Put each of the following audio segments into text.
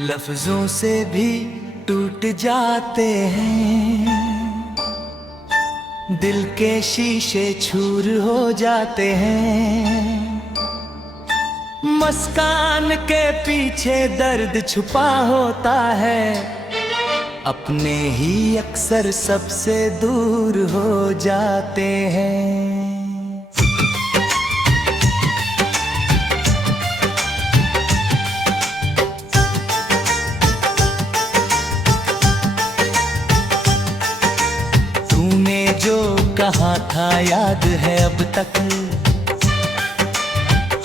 लफ्जों से भी टूट जाते हैं, दिल के शीशे चूर हो जाते हैं। मुस्कान के पीछे दर्द छुपा होता है, अपने ही अक्सर सबसे दूर हो जाते हैं। तूने जो कहा था याद है अब तक,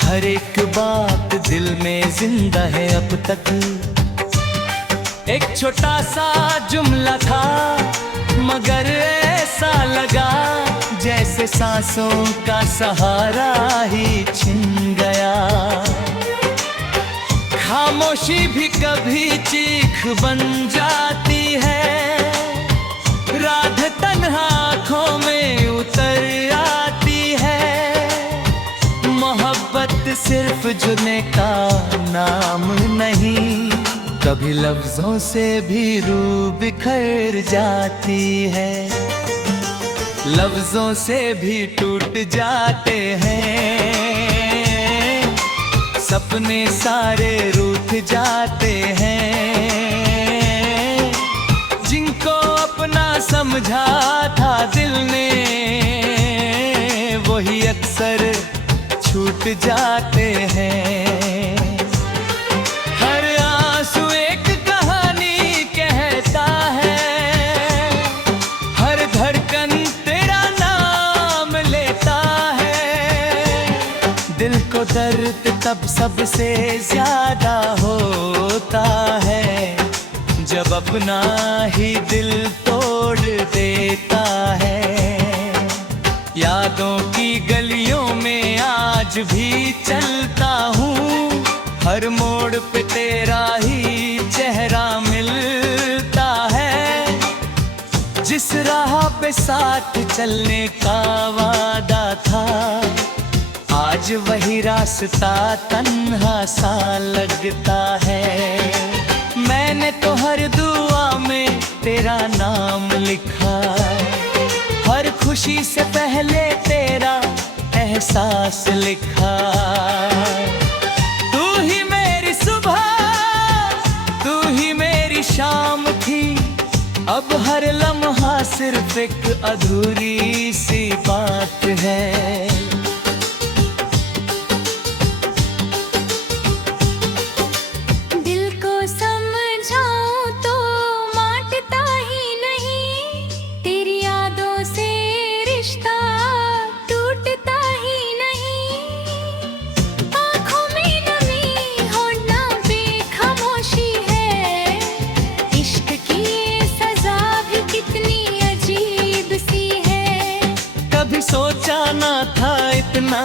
हर एक बात दिल में जिंदा है अब तक। एक छोटा सा जुमला था मगर ऐसा लगा जैसे सांसों का सहारा ही छिन गया। खामोशी भी कभी चीख बन जाती है, रात तन्हा आँखों में उतर आती है। मोहब्बत सिर्फ जुने का नाम नहीं, कभी लफ्जों से भी रूह बिखर जाती है। लफ्जों से भी टूट जाते हैं, सपने सारे रूठ जाते हैं। जिनको अपना समझा था दिल ने, वही अक्सर छूट जाते हैं। हर आंसू एक कहानी कहता है, हर धड़कन तेरा नाम लेता है। दिल को दर्द तब सबसे ज्यादा होता है, जब अपना ही दिल तोड़ देता है। यादों की गलियों में आज भी चलता हूँ, हर मोड़ पे तेरा ही चेहरा मिलता है। जिस राह पे साथ चलने का वादा था, आज वही रास्ता तन्हा सा लगता है। मैंने तो हर दुआ में तेरा नाम लिखा, हर खुशी से पहले तेरा एहसास लिखा। तू ही मेरी सुबह, तू ही मेरी शाम थी, अब हर लम्हा सिर्फ एक अधूरी सी बात है। सोचा ना था इतना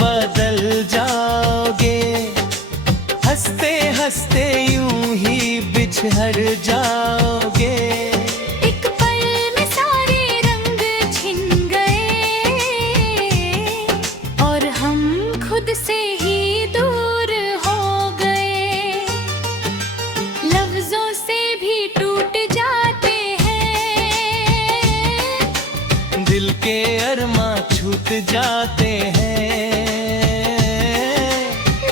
बदल जाओगे, हंसते हंसते यूं ही बिछड़ जाओगे। एक पल में सारे रंग छिन गए, और हम खुद से ही दूर हो गए। लफ्जों से भी टूट जाते हैं, दिल के अरमा छूट जाते हैं।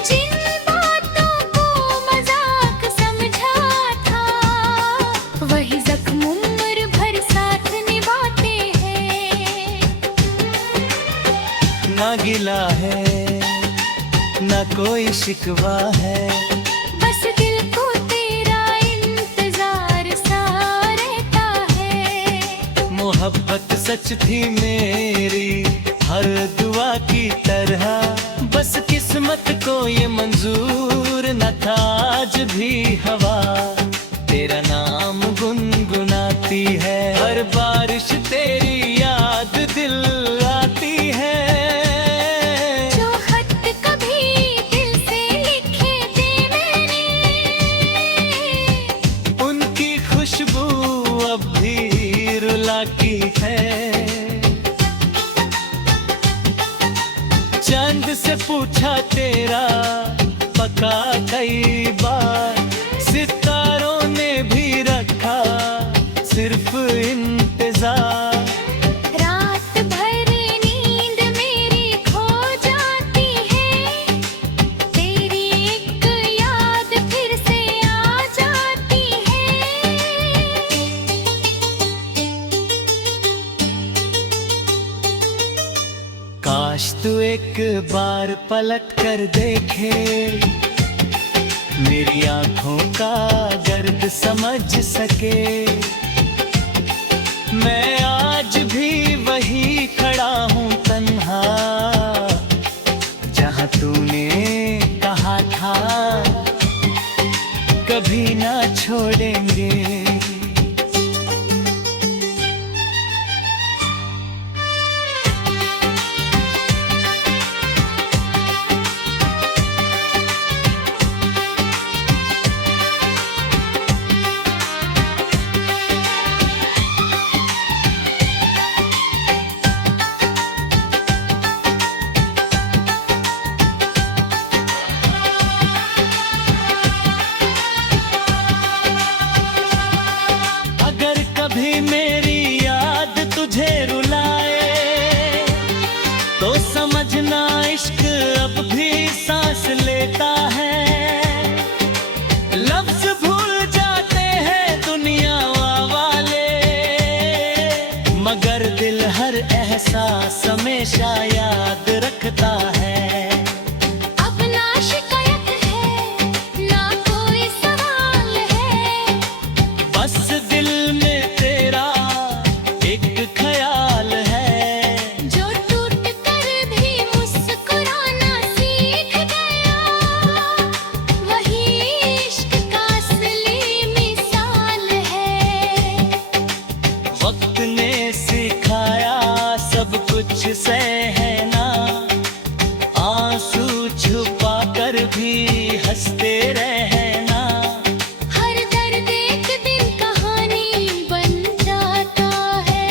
जिन बातों को मजाक समझा था, वही जख्म उम्र भर साथ निभाते हैं। ना गिला है ना कोई शिकवा है, बस दिल को तेरा इंतजार सा रहता है। मोहब्बत सच थी मेरी हर दुआ की तरह, बस किस्मत को ये मंजूर न था। आज भी हवा तेरा नाम गुनगुनाती है, हर बारिश तेरी याद दिल आती है। जो खत कभी दिल से लिखे थे मैंने, उनकी खुशबू अब भी रुलाती है। चांद से पूछा तेरा पका कई बार, काश तू एक बार पलट कर देखे, मेरी आंखों का दर्द समझ सके। मैं आज भी वही खड़ा हूँ तन्हा, जहाँ तूने कहा था कभी ना छोड़ेंगे। कभी मेरी याद तुझे रुलाए तो समझना इश्क अब भी सांस लेता है। लफ्ज भूल जाते हैं दुनिया वाले, मगर दिल हर एहसास हमेशा याद रखता है। अब ना शिकायत है ना कोई सवाल है, बस दिल में ख्याल है। जो टूट कर भी मुस्कुराना सीख गया, वही इश्क का असली मिसाल है। वक्त ने सिखाया सब कुछ सहना, आंसू छुपा कर भी हंसते रहना। हर दर्द एक दिन कहानी बन जाता है,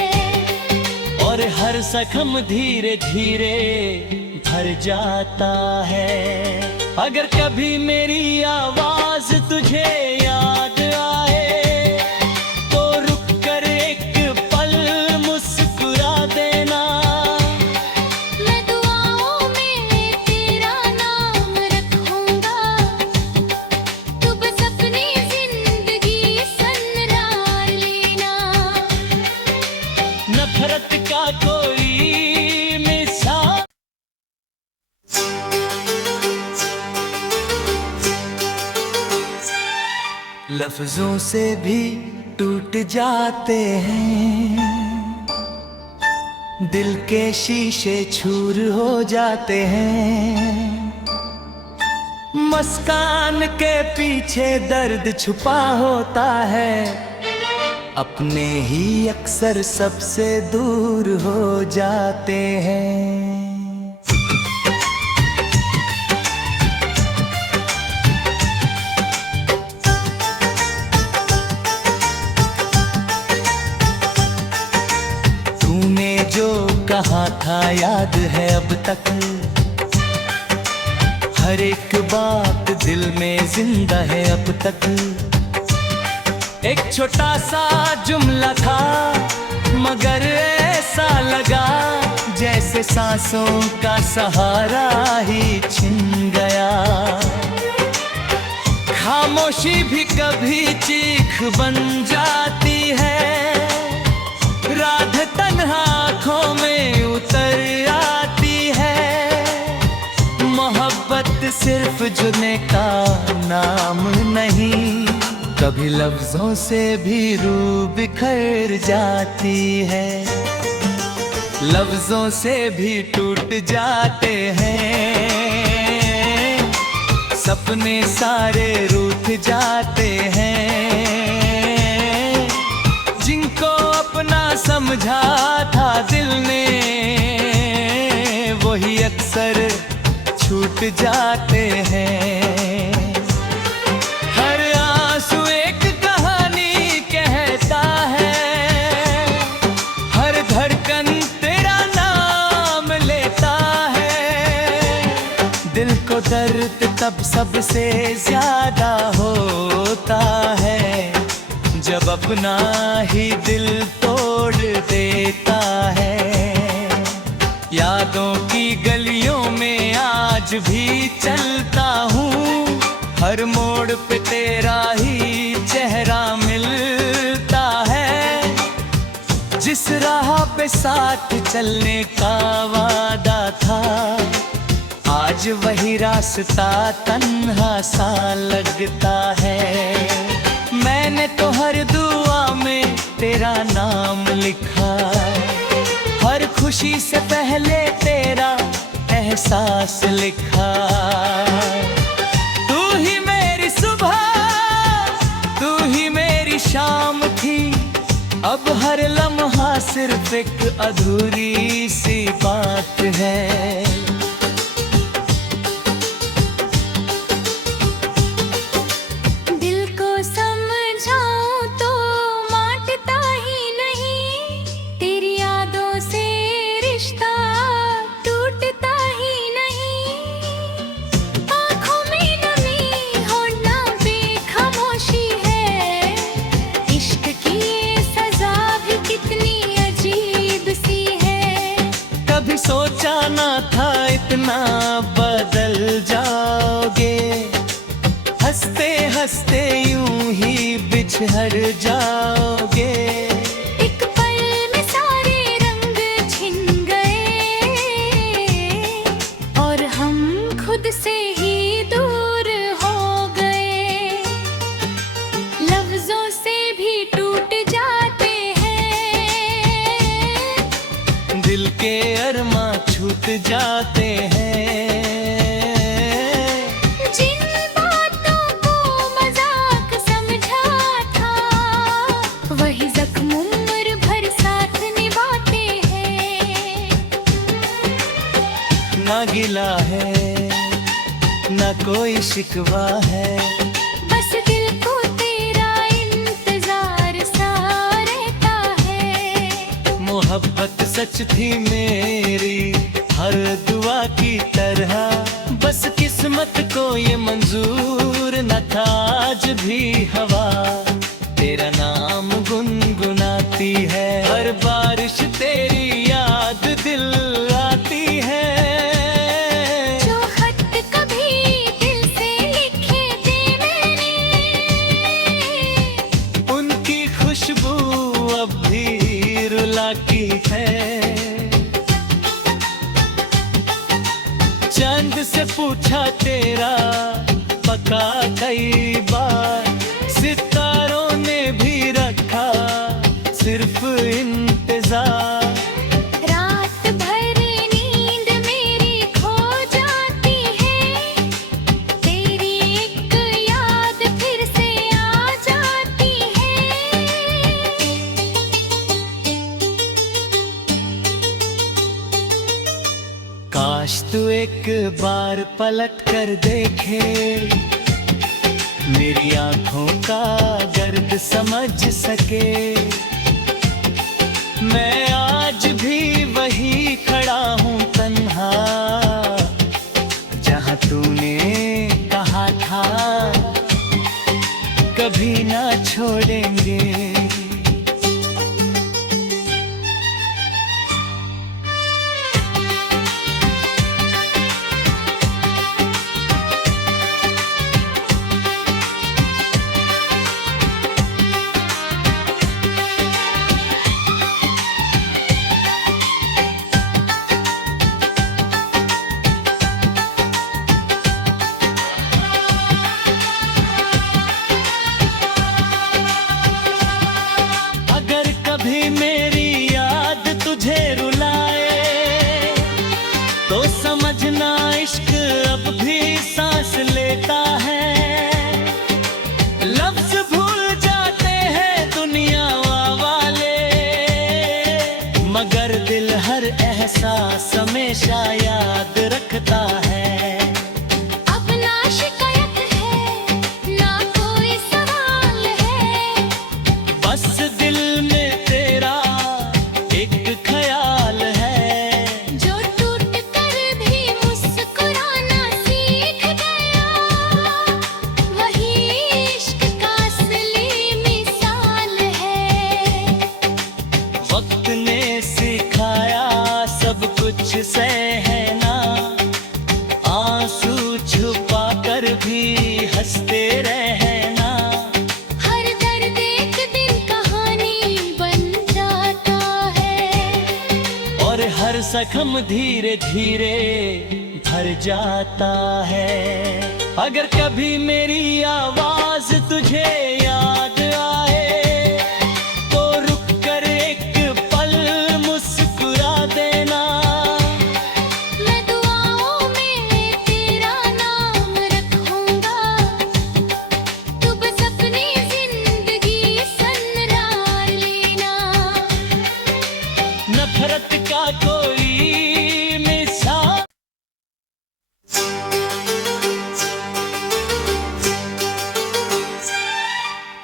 और हर जख्म धीरे धीरे भर जाता है। अगर कभी मेरी आवाज तुझे याद आए तो रुक कर एक पल मुस्कुरा देना। मैं दुआओं में तेरा नाम रखूंगा, तू बस अपनी जिंदगी संवार लेना। नफरत का कोई मिसाल, लफ्जों से भी टूट जाते हैं, दिल के शीशे चूर हो जाते हैं। मुस्कान के पीछे दर्द छुपा होता है, अपने ही अक्सर सबसे दूर हो जाते हैं। तूने जो कहा था याद है अब तक, हर एक बात दिल में जिंदा है अब तक। एक छोटा सा जुमला था मगर ऐसा लगा जैसे सांसों का सहारा ही छिन गया। खामोशी भी कभी चीख बन जाती है, रात तन्हा आँखों में उतर आती है। मोहब्बत सिर्फ जुने का नाम नहीं, कभी लफ्जों से भी रूह बिखर जाती है। लफ्जों से भी टूट जाते हैं, सपने सारे रूठ जाते हैं। जिनको अपना समझा था दिल ने, वही अक्सर छूट जाते हैं। हर आंसू एक कहानी कहता है, हर धड़कन तेरा नाम लेता है। दिल को दर्द तब सबसे ज्यादा होता है, जब अपना ही दिल तोड़ देता है। यादों की गलियों में आज भी चलता हूँ, हर मोड़ पे तेरा ही चेहरा मिलता है। जिस राह पे साथ चलने का वादा था, रोज वही रास्ता तन्हा सा लगता है। मैंने तो हर दुआ में तेरा नाम लिखा, हर खुशी से पहले तेरा एहसास लिखा। तू ही मेरी सुबह, तू ही मेरी शाम थी, अब हर लम्हा सिर्फ एक अधूरी सी बात है। दिल को समझाऊं तो मानता ही नहीं, तेरी यादों से रिश्ता टूटता ही नहीं। आँखों में नमी होना बेखामोशी है, इश्क की ये सजा भी कितनी अजीब सी है। कभी सोचा ना था इतना बदल जाओगे, हंसते हंसते यूं ही बिछड़ जाओगे। एक पल में सारे रंग छिन गए और हम खुद से ही दूर हो गए। लफ्जों से भी टूट जाते हैं, दिल के अरमां छूट जाते हैं। जिन बातों को मजाक समझा था, वही जख्म उम्र भर साथ निभाते हैं। ना गिला है ना कोई शिकवा है, बस दिल को तेरा इंतजार सा रहता है। मोहब्बत सच थी मेरी हर दुआ की तरह, बस किस्मत को ये मंजूर न था आज भी हवा। तेरा नाम गुनगुनाती है, हर बारिश तेरी याद दिल आती है। जो खत कभी दिल से लिखे थे मैंने, उनकी खुशबू अब भी रुलाती है। चंद से पूछा तेरा पका कई बार, सितारों ने भी रखा सिर्फ इंतजार। रात भर नींद मेरी खो जाती है, तेरी एक याद फिर से आ जाती है। काश तू एक बार पलट कर देखे, मेरी आंखों का गर्द समझ सके। मैं आज भी वही खड़ा हूँ तन्हा, जहाँ तूने कहा था कभी ना छोड़ेंगे। अगर कभी मेरी याद तुझे रुलाए, तो समझना इश्क अब भी सांस लेता है। लफ्ज भूल जाते हैं दुनिया वाले, मगर दिल हर एहसास हमेशा याद रखता है। अब ना शिकायत है ना कोई सवाल है, बस दिल में तेरा एक ख्याल है। जो टूट कर भी मुस्कुराना सीख गया, वही इश्क का असली मिसाल है। वक्त ने सिखाया सब कुछ सहना, आंसू छुपा कर भी हंसते रहना। हर दर्द एक दिन कहानी बन जाता है, और हर जख्म धीरे धीरे भर जाता है। अगर कभी मेरी आवाज तुझे याद आए तो रुक कर एक पल मुस्कुरा देना। मैं दुआओं में तेरा नाम रखूंगा, तू बस अपनी जिंदगी संवार लेना। नफरत का कोई मिसाल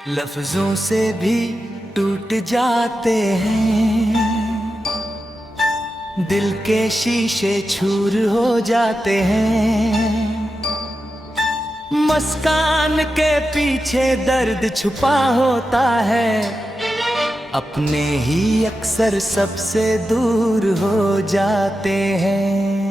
लफ्जों से भी टूट जाते हैं, दिल के शीशे चूर हो जाते हैं। मुस्कान के पीछे दर्द छुपा होता है, अपने ही अक्सर सबसे दूर हो जाते हैं।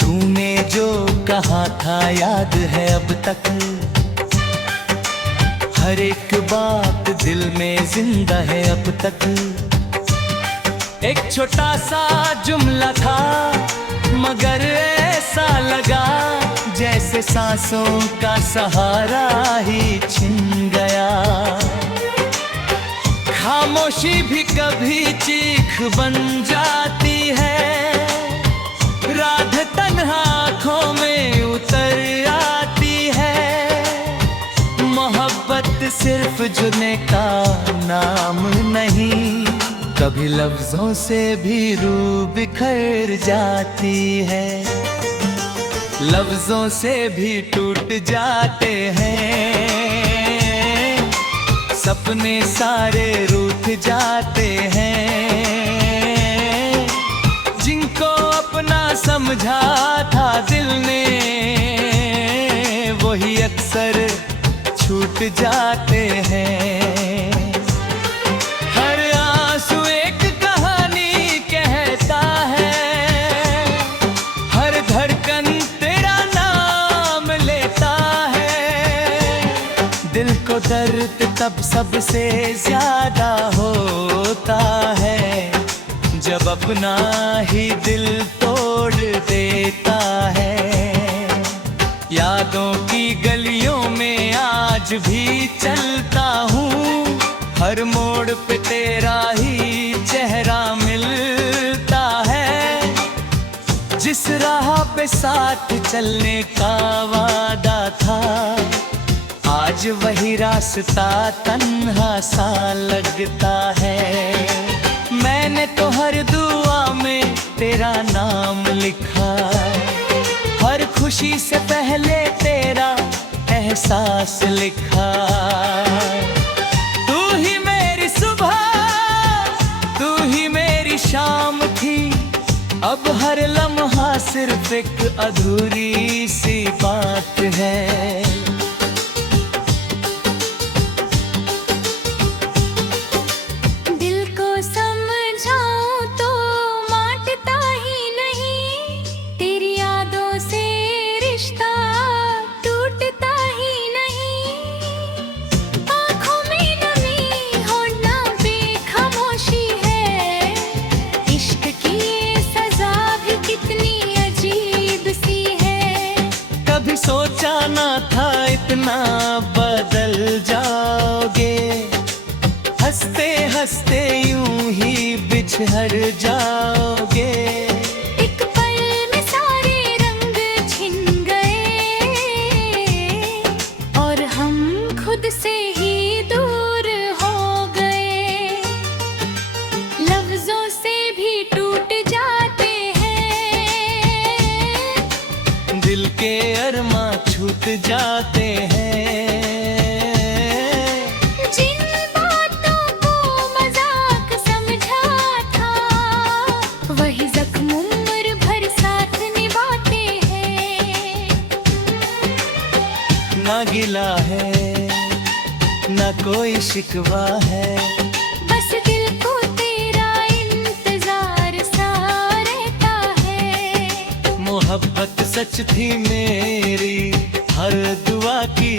तूने जो कहा था याद है अब तक, हर एक बात दिल में जिंदा है अब तक। एक छोटा सा जुमला था मगर ऐसा लगा जैसे सांसों का सहारा ही छिन गया। खामोशी भी कभी चीख बन जाती है, रात तन्हा आँखों में उतर आती है। मोहब्बत सिर्फ जुने का नाम नहीं, कभी लफ्जों से भी रूह बिखर जाती है। लफ्जों से भी टूट जाते हैं, सपने सारे रूठ जाते हैं। जिनको अपना समझा था दिल ने, वही अक्सर छूट जाते हैं। हर आंसू एक कहानी कहता है, हर धड़कन तेरा नाम लेता है। दिल को दर्द तब सबसे ज्यादा होता है, जब अपना ही दिल तोड़ देता है। यादों की गलियों में आज भी चलता हूँ, हर मोड़ पे तेरा ही चेहरा मिलता है। जिस राह पे साथ चलने का वादा था, आज वही रास्ता तन्हा सा लगता है। मैंने तो हर दुआ में तेरा नाम लिखा, हर खुशी से पहले तेरा एहसास लिखा। तू ही मेरी सुबह, तू ही मेरी शाम थी, अब हर लम्हा सिर्फ एक अधूरी सी बात है। दिल को समझाऊं तो मानता ही नहीं, तेरी यादों से रिश्ता टूटता ही नहीं। आँखों में नमी होठों पे खामोशी है, इश्क की ये सजा भी कितनी अजीब सी है। कभी सोचा ना था इतना बदल जाओगे, हंसते हंसते यूं ही बिछड़ जाओगे। एक पल में सारे रंग छिन गए, और हम खुद से ही दूर हो गए। लफ्जों से भी टूट जाते हैं, दिल के अरमां छूट जाते हैं। जिन बातों को मजाक समझा था, वही जख्म उम्र भर साथ निभाते हैं। ना गिला है ना कोई शिकवा है, बस दिल को तेरा इंतजार सा रहता है। मोहब्बत सच थी मेरी, हर दुआ की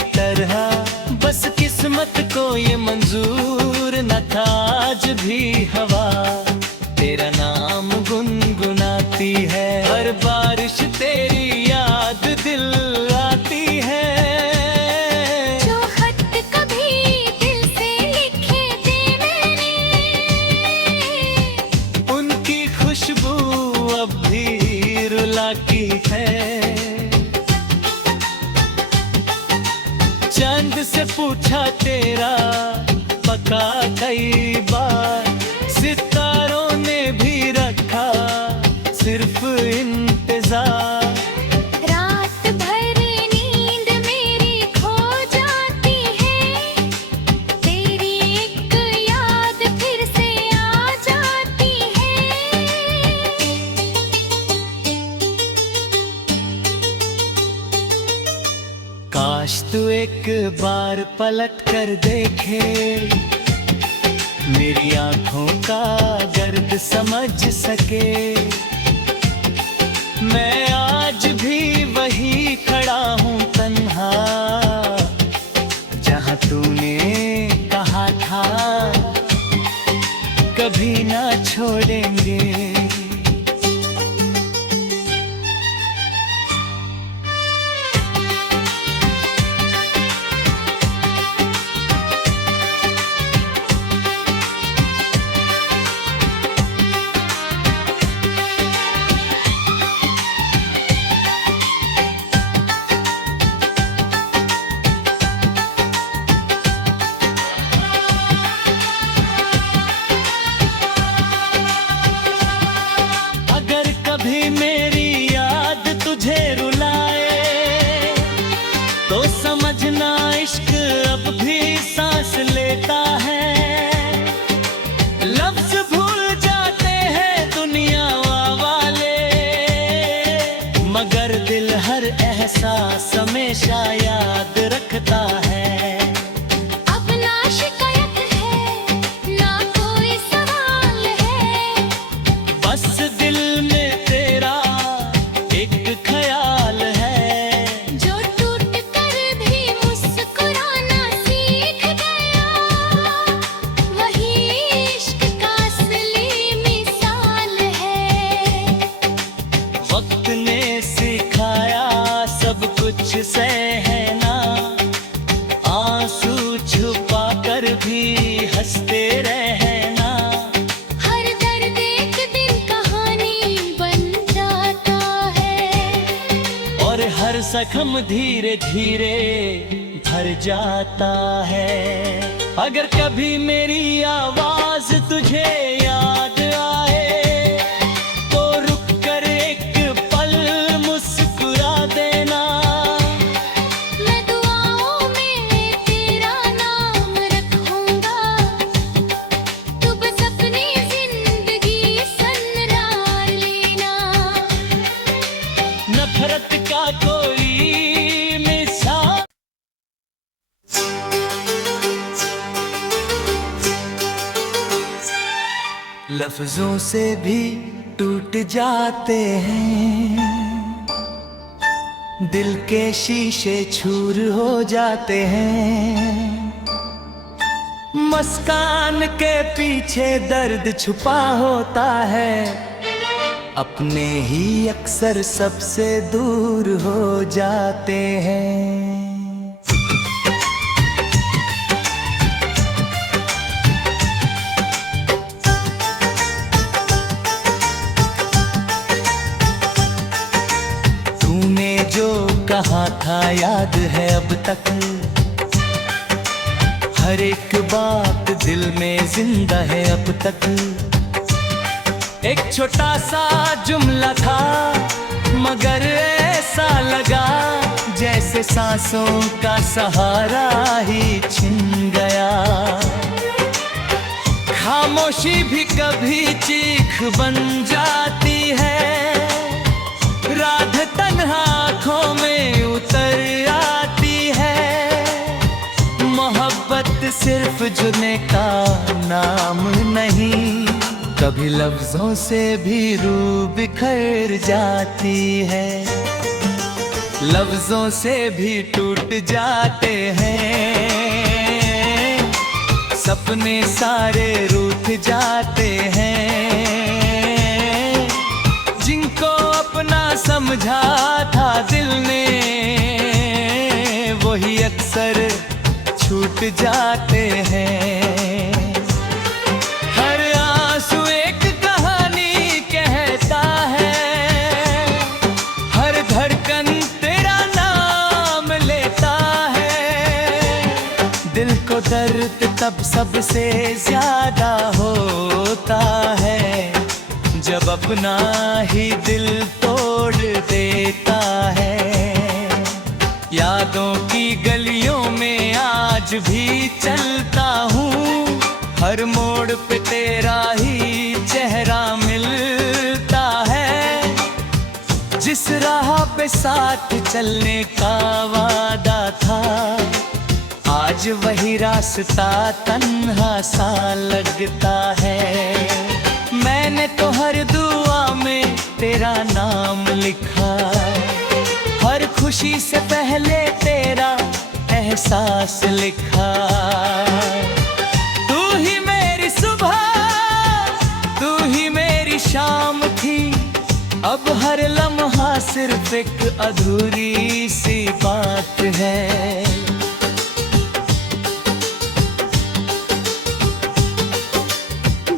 चंद से पूछा तेरा पका कई बार, सितारों ने भी रखा सिर्फ इंतजार। रात भर नींद मेरी खो जाती है, तेरी एक याद फिर से आ जाती है। काश तू एक बार पलट कर देखे, मेरी आंखों का दर्द समझ सके। मैं आज भी वही खड़ा हूँ तन्हा, जहाँ तूने कहा था कभी ना छोड़ेंगे। कभी मेरी याद तुझे रुलाए तो समझना इश्क अब भी सांस लेता है। लफ्ज भूल जाते हैं दुनिया वाले, मगर दिल हर एहसास हमेशा याद रखता है। अब ना शिकायत है ना कोई सवाल है, बस दिल में ख्याल है जो टूट कर भी मुस्कुराना सीख गया, वही इश्क का असली मिसाल है। वक्त ने सिखाया सब कुछ सहना, आंसू छुपा कर भी हंसते रहना। हर दर्द एक दिन कहानी बन जाता है, और हर जख्म धीरे धीरे भर जाता है। अगर कभी मेरी आवाज तुझे याद आए तो रुक कर एक पल मुस्कुरा देना। मैं दुआओं में तेरा नाम रखूंगा, तू बस अपनी जिंदगी संवार लेना। नफरत का कोई मिसाल लफ्जों से भी टूट जाते हैं, दिल के शीशे चूर हो जाते हैं। मुस्कान के पीछे दर्द छुपा होता है, अपने ही अक्सर सबसे दूर हो जाते हैं। तूने जो कहा था याद है अब तक, हर एक बात दिल में जिंदा है अब तक। एक छोटा सा जुमला था मगर ऐसा लगा जैसे सांसों का सहारा ही छिन गया। खामोशी भी कभी चीख बन जाती है, रात तन्हा आँखों में उतर आती है। मोहब्बत सिर्फ जुने का नाम नहीं, कभी लफ्जों से भी रूह बिखर जाती है। लफ्जों से भी टूट जाते हैं, सपने सारे रूठ जाते हैं। जिनको अपना समझा था दिल ने, वही अक्सर छूट जाते हैं। हर आंसू एक कहानी कहता है, हर धड़कन तेरा नाम लेता है। तो दर्द तब सबसे ज्यादा होता है जब अपना ही दिल तोड़ देता है। यादों की गलियों में आज भी चलता हूँ, हर मोड़ पे तेरा ही चेहरा मिलता है। जिस राह पे साथ चलने का वादा था, आज वही रास्ता तन्हा सा लगता है। मैंने तो हर दुआ में तेरा नाम लिखा, हर खुशी से पहले तेरा एहसास लिखा। तू ही मेरी सुबह, तू ही मेरी शाम थी, अब हर लम्हा सिर्फ एक अधूरी सी बात है।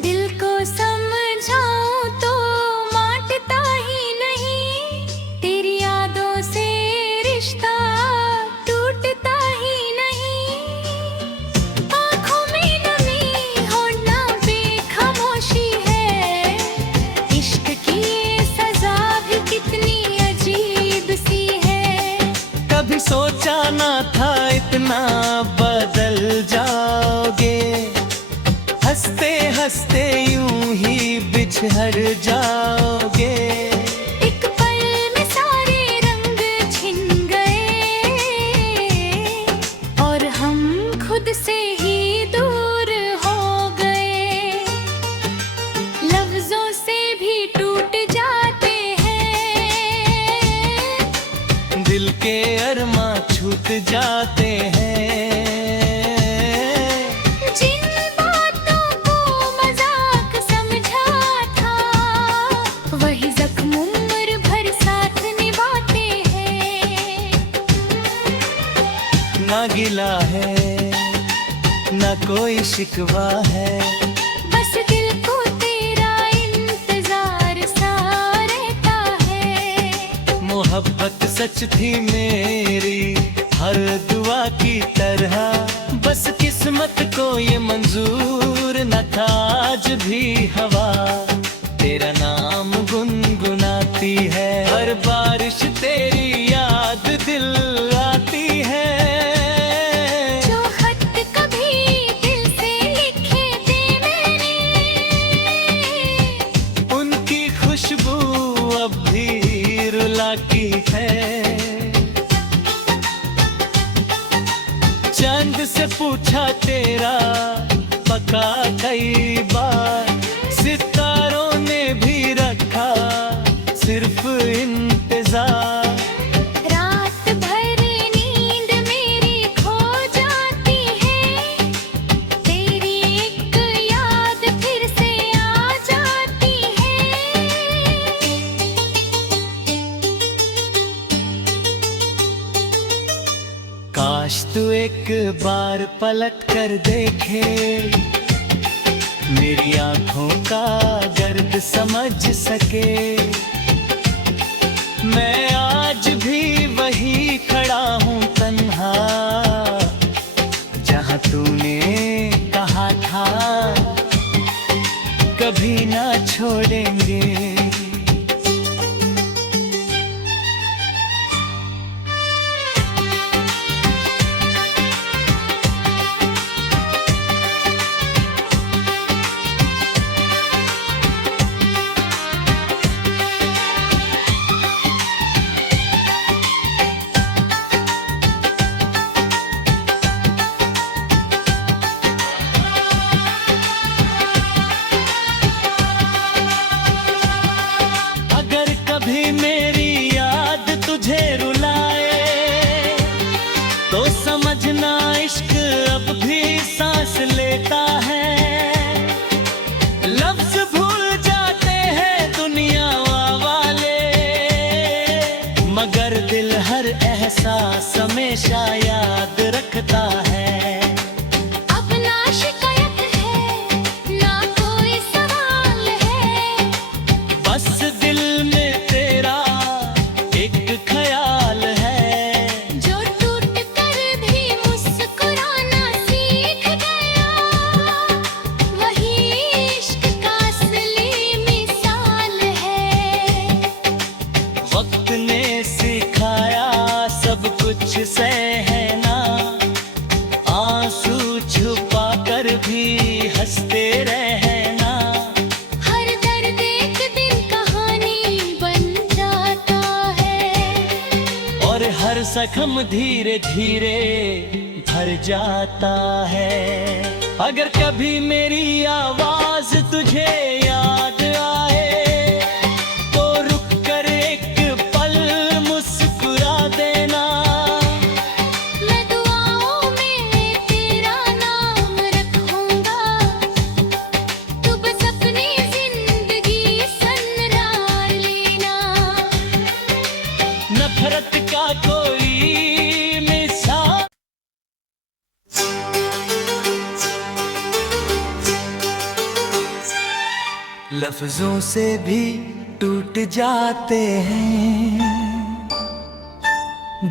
दिल को समझाऊं तो मांटता ही नहीं, तेरी यादों से रिश्ता टूटता ही नहीं। आँखों में नमी होना बेखामोशी है, इश्क की ये सजा भी कितनी अजीब सी है। कभी सोचा ना था इतना बदल जाओगे, हंसते हंसते यूं ही बिछड़ जाओगे। एक पल में सारे रंग छिन गए और हम खुद से ही दूर हो गए। लफ्जों से भी टूट जाते हैं, दिल के अरमां छूट जाते हैं। जिन बातों को मजाक समझा था, वही जख्म उम्र भर साथ निभाते हैं। ना गिला है ना कोई शिकवा है, बस दिल को तेरा इंतजार सा रहता है। मोहब्बत सच थी मेरी हर दुआ की तरह, बस किस्मत को ये मंजूर न था आज भी हवा तेरा नाम गुनगुनाती है। हर बारिश तेरी याद दिल आती है। जो खत कभी दिल से लिखे थे मैंने, उनकी खुशबू अब भी रुलाती है। चंद से पूछा तेरा पका कई बार, सितारों ने भी रखा सिर्फ इंतजार। रात भर नींद मेरी खो जाती है, तेरी एक याद फिर से आ जाती है। काश तू एक बार पलट कर देखे, मेरी आंखों का दर्द समझ सके। मैं आज भी वही खड़ा हूँ तन्हा, जहाँ तूने कहा था कभी ना छोड़ेंगे। कभी मेरी याद तुझे रुलाए, तो समझना इश्क अब भी सांस लेता है। लफ्ज भूल जाते हैं दुनिया वाले, मगर दिल हर एहसास हमेशा याद रखता है। अब ना शिकायत है ना कोई सवाल है, बस दिल में तेरा एक ख्याल है। जो टूट कर भी रहना, आंसू छुपा कर भी हंसते रहना। हर दर्द एक दिन कहानी बन जाता है, और हर जख्म धीरे धीरे भर जाता है। अगर कभी मेरी आवाज तुझे याद आए तो रुक कर एक पल मुस्कुरा देना। मैं दुआओं में तेरा नाम रखूंगा, तू बस अपनी जिंदगी संवार लेना। नफरत का कोई मिसाल लफ्जों से भी टूट जाते हैं,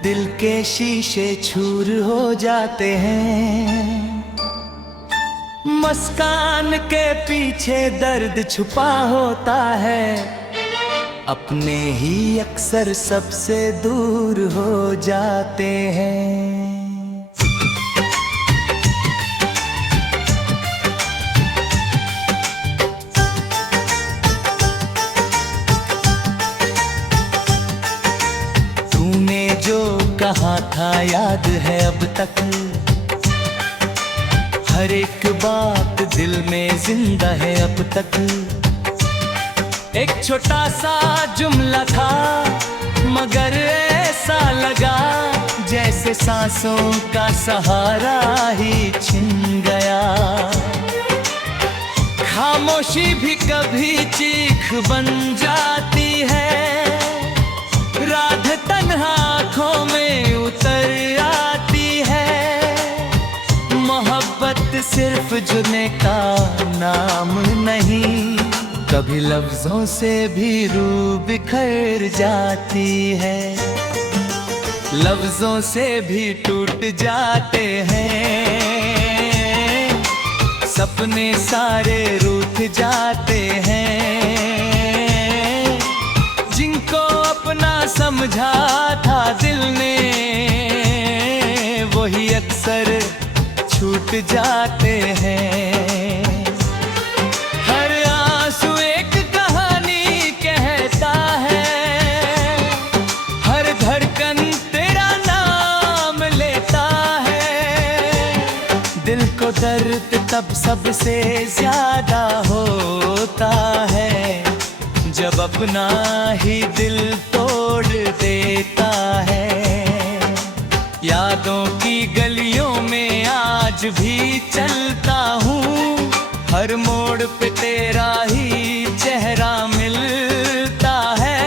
दिल के शीशे चूर हो जाते हैं। मुस्कान के पीछे दर्द छुपा होता है, अपने ही अक्सर सबसे दूर हो जाते हैं। तूने जो कहा था याद है अब तक, हर एक बात दिल में जिंदा है अब तक। एक छोटा सा जुमला था मगर ऐसा लगा जैसे सांसों का सहारा ही छिन गया। खामोशी भी कभी चीख बन जाती है, रात तन्हा आँखों में उतर आती है। मोहब्बत सिर्फ जुने का नाम नहीं, कभी लफ्जों से भी रूह बिखर जाती है। लफ्जों से भी टूट जाते हैं, सपने सारे रूठ जाते हैं। जिनको अपना समझा था दिल ने, वही अक्सर छूट जाते हैं। हर आंसू एक कहानी कहता है, हर धड़कन तेरा नाम लेता है। दिल को दर्द तब सबसे ज्यादा होता है, जब अपना ही दिल तोड़ देता है। यादों की गलियों में आज भी चलता हूँ, हर मोड़ पे तेरा ही चेहरा मिलता है।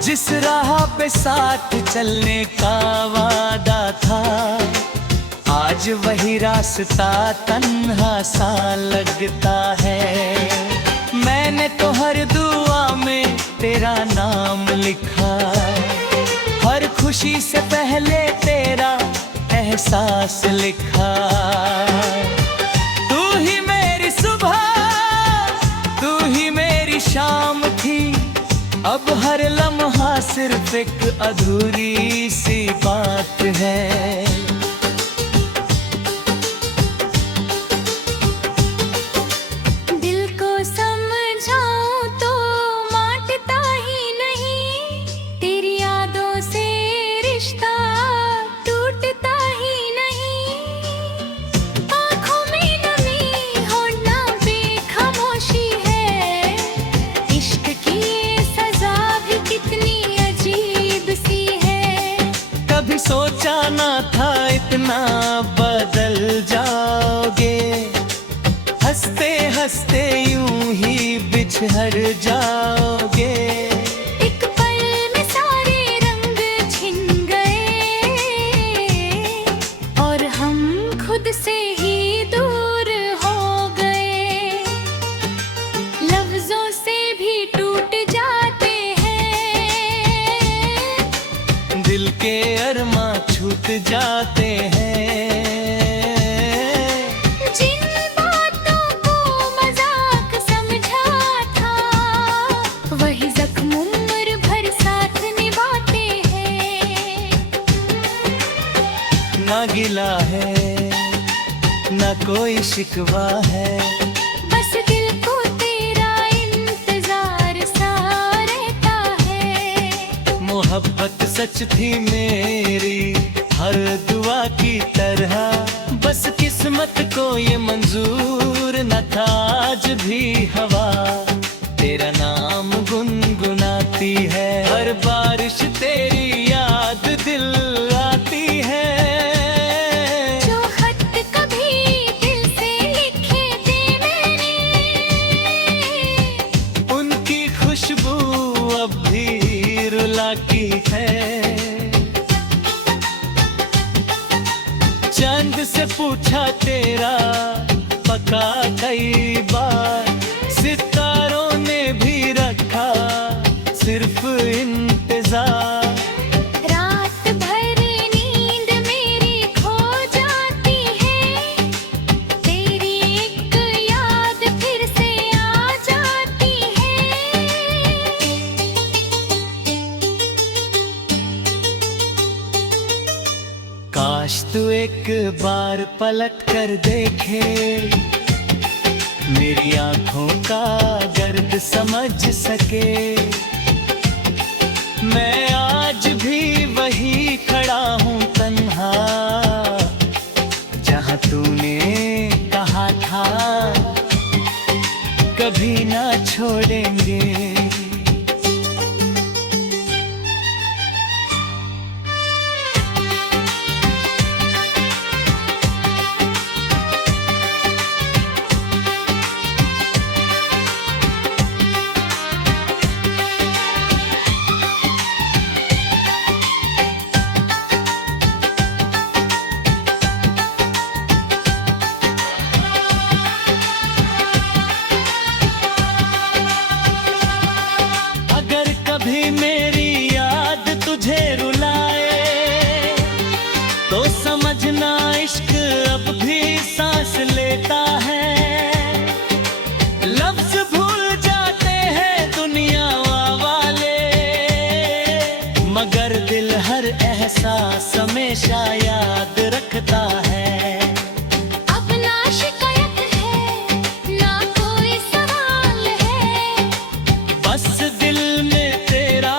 जिस राह पे साथ चलने का वादा था, आज वही रास्ता तन्हा सा लगता है। मैंने तो हर दुआ में तेरा नाम लिखा, हर खुशी से पहले तेरा एहसास लिखा। तू ही मेरी सुबह, तू ही मेरी शाम थी, अब हर लम्हा सिर्फ एक अधूरी सी बात है। दिल को समझाऊं तो मांटता ही नहीं, तेरी यादों से रिश्ता टूटता ही नहीं। आँखों में नमी होठों पे खामोशी है, इश्क की ये सजा भी कितनी अजीब सी है। कभी सोचा ना था इतना बदल जाओगे, हंसते हंसते यूं ही बिछड़ जाओगे। एक पल में सारे रंग छिन गए, और हम खुद से ही दूर हो गए। लफ्जों से भी टूट जाते हैं, दिल के अरमां छूट जाते हैं। जिन बातों को मजाक समझा था, वही जख्म उम्र भर साथ निभाते हैं। ना गिला है ना कोई शिकवा है, बस दिल को तेरा इंतजार सा रहता है। मोहब्बत सच थी मेरी हर दुआ की तरह, बस किस्मत को ये मंजूर न था आज भी हवा। तेरा नाम गुनगुनाती है हर बारिश, तेरी याद दिल आती है। जो खत कभी दिल से लिखे थे मैंने, उनकी खुशबू अब भी रुलाती है। चांद से पूछा तेरा पका कई बार, सितारों ने भी रखा सिर्फ इंतजार। रात भर नींद मेरी खो जाती है, तेरी एक याद फिर से आ जाती है। काश तू एक बार पलट कर देखे, मेरी आंखों का गर्द समझ सके। मैं आज भी वही खड़ा हूँ तन्हा, जहाँ तूने कहा था कभी ना छोड़ेंगे। कभी मेरी याद तुझे रुलाए तो समझना इश्क अब भी सांस लेता है। लफ्ज भूल जाते हैं दुनिया वाले, मगर दिल हर एहसास हमेशा याद रखता है। अब ना शिकायत है ना कोई सवाल है, बस दिल में तेरा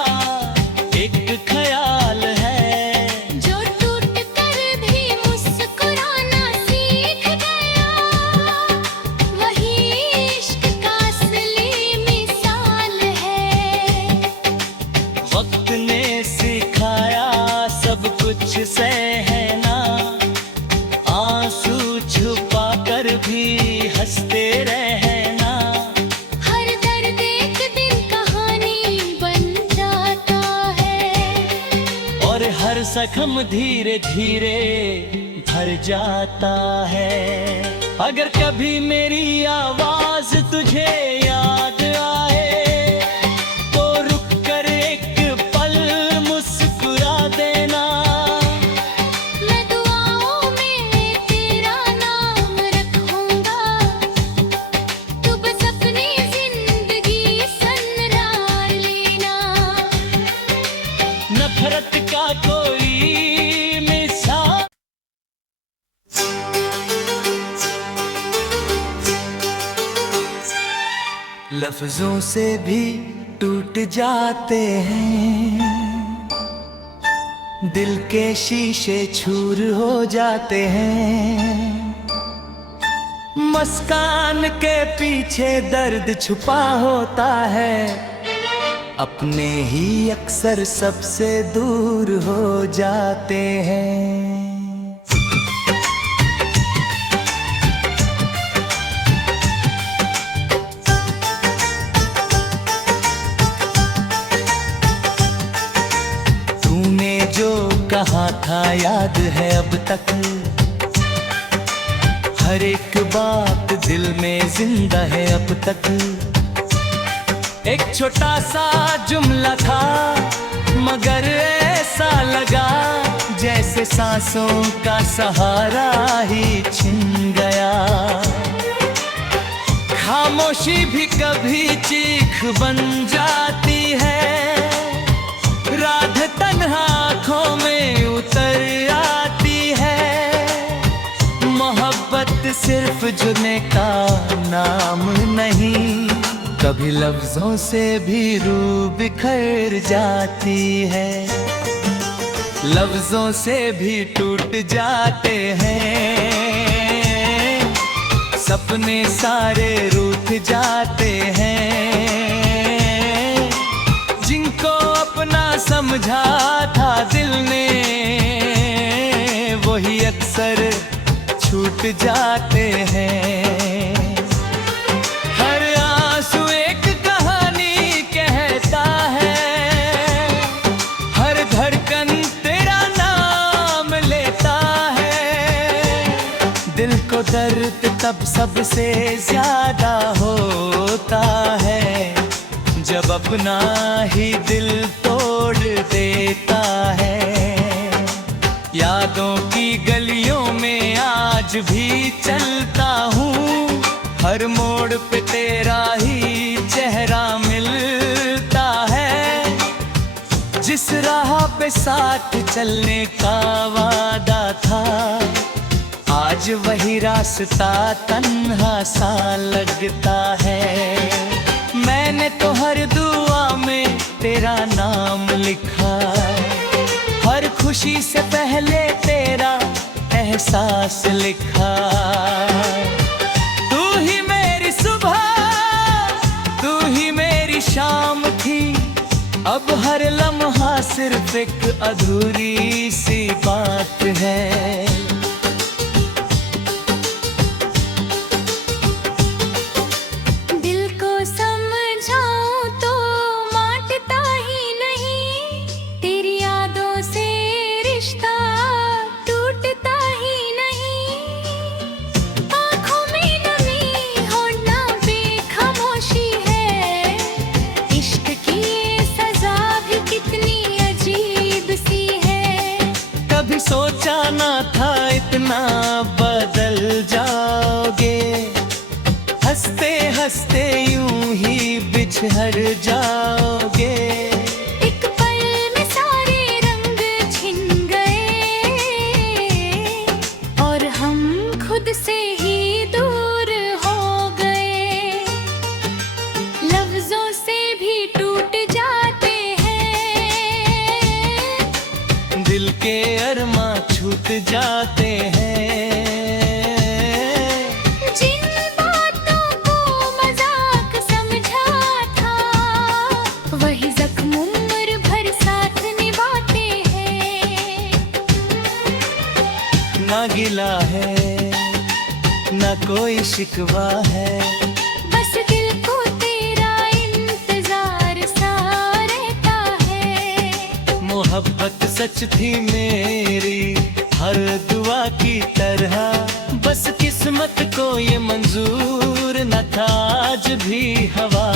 एक ख्याल है। जो टूट कर भी मुस्कुराना सीख गया, वही इश्क का असली मिसाल है। वक्त ने सिखाया सब कुछ सहना, आंसू छुपा कर भी हंसते रहना। हर दर्द एक दिन कहानी बन जाता है, और हर जख्म धीरे धीरे भर जाता है। अगर कभी मेरी आवाज तुझे याद आए तो रुक कर एक पल मुस्कुरा देना। मैं दुआओं में तेरा नाम रखूंगा, तू बस अपनी जिंदगी संवार लेना। नफरत का कोई मिसाल लफ्जों से भी टूट जाते हैं, दिल के शीशे चूर हो जाते हैं। मुस्कान के पीछे दर्द छुपा होता है, अपने ही अक्सर सबसे दूर हो जाते हैं। तूने जो कहा था याद है अब तक, हर एक बात दिल में जिंदा है अब तक। एक छोटा सा जुमला था मगर ऐसा लगा जैसे सांसों का सहारा ही छिन गया। खामोशी भी कभी चीख बन जाती है, रात तन्हा आँखों में उतर आती है। बुझने का नाम नहीं, कभी लफ्जों से भी रूह बिखर जाती है, लफ्जों से भी टूट जाते हैं, सपने सारे रूठ जाते हैं, जिनको अपना समझा था दिल ने वही अक्सर छूट जाते हैं। हर आंसू एक कहानी कहता है, हर धड़कन तेरा नाम लेता है, दिल को दर्द तब सबसे ज्यादा होता है जब अपना ही दिल तोड़ देता है। यादों की गलियों में आज भी चलता हूँ, हर मोड़ पे तेरा ही चेहरा मिलता है, जिस राह पे साथ चलने का वादा था आज वही रास्ता तन्हा सा लगता है। मैंने तो हर दुआ में तेरा नाम लिखा, हर खुशी से पहले तेरा एहसास लिखा। तू ही मेरी सुबह, तू ही मेरी शाम थी, अब हर लम्हा सिर्फ एक अधूरी सी बात है। सोचा ना था इतना बदल जाओगे, हंसते हंसते यूं ही बिछड़ जाओगे। एक पल में सारे रंग छिन गए और हम खुद से ही दूर हो गए, लफ्जों से भी टूट जाते हैं, दिल के अरमा छूट जाते हैं। जिन बातों को मजाक समझा था वही जख्म उम्र भर साथ निभाते हैं। ना गिला है ना कोई शिकवा है, बस दिल को तेरा इंतजार सा रहता है। मोहब्बत सच थी मेरी हर दुआ की तरह, बस किस्मत को ये मंजूर न था आज भी हवा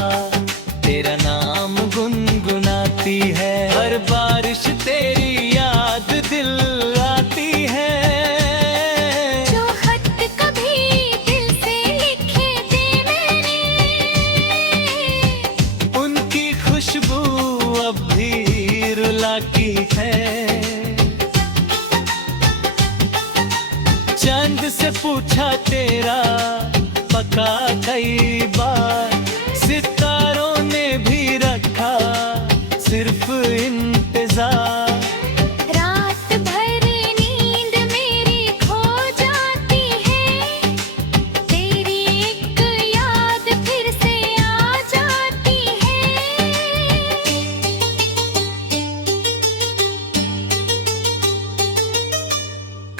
तेरा नाम गुनगुनाती है। हर बारिश तेरी याद दिल आती है, जो खत कभी दिल से लिखे थे मैंने उनकी खुशबू अब भी रुलाती है। चांद से पूछा तेरा पका कई बार, सितारों ने भी रखा सिर्फ इंतजार। रात भर नींद मेरी खो जाती है, तेरी एक याद फिर से आ जाती है।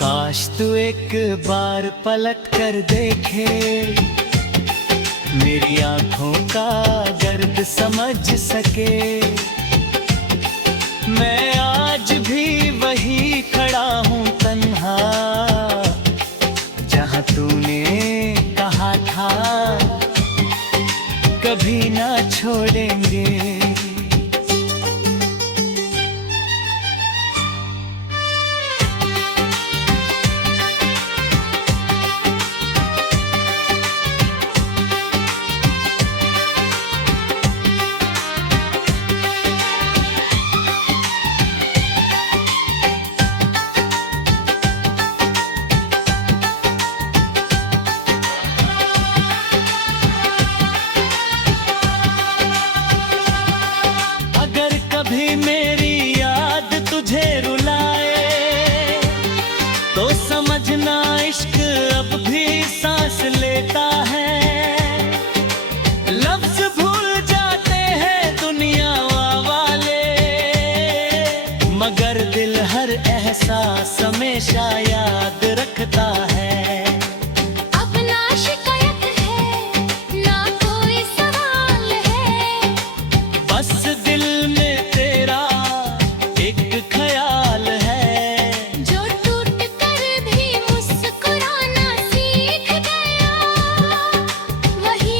काश तू एक बार पलट कर देखे, मेरी आंखों का दर्द समझ सके। मैं आज भी वही खड़ा हूँ तन्हा, जहाँ तूने कहा था कभी ना छोड़ेंगे। तो समझना इश्क अब भी सांस लेता है। लफ्ज भूल जाते हैं दुनिया वाले, मगर दिल हर एहसास हमेशा याद रखता है। अब ना शिकायत है ना कोई सवाल है, बस दिल में तेरा एक ख्याल है। जो टूट कर भी मुस्कुराना सीख गया, वही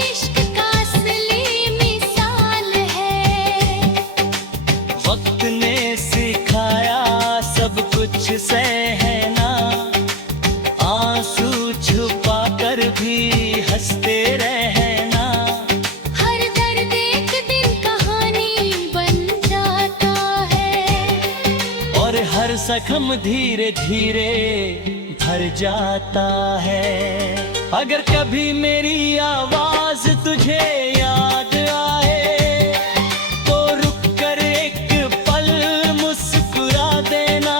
इश्क का असली मिसाल है। वक्त ने सिखाया सब कुछ सहना, आंसू छुपा कर भी हंसते रहना। हर दर्द एक दिन कहानी बन जाता है, और हर जख्म धीरे धीरे भर जाता है। अगर कभी मेरी आवाज तुझे याद आए, तो रुक कर एक पल मुस्कुरा देना।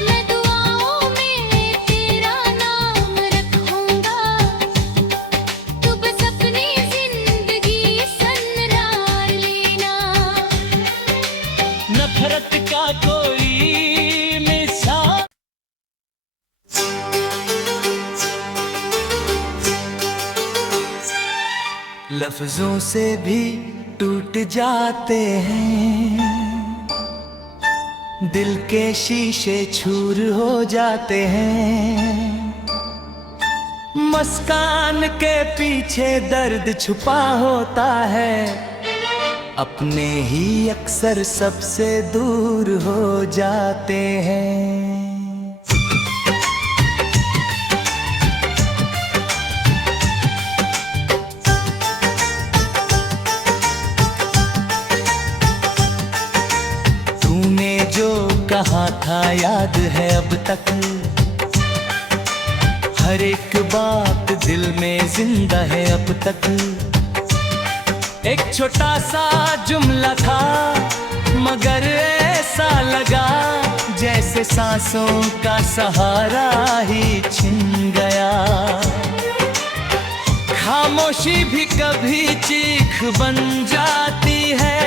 मैं दुआओं में तेरा नाम रखूंगा, तू बस अपनी जिंदगी संवार लेना। नफरत का कोई मिसाल लफ्जों से भी टूट जाते हैं, दिल के शीशे चूर हो जाते हैं। मुस्कान के पीछे दर्द छुपा होता है, अपने ही अक्सर सबसे दूर हो जाते हैं। तूने जो कहा था याद है अब तक, हर एक बात दिल में जिंदा है अब तक। एक छोटा सा जुमला था, मगर ऐसा लगा जैसे सांसों का सहारा ही छिन गया। खामोशी भी कभी चीख बन जाती है,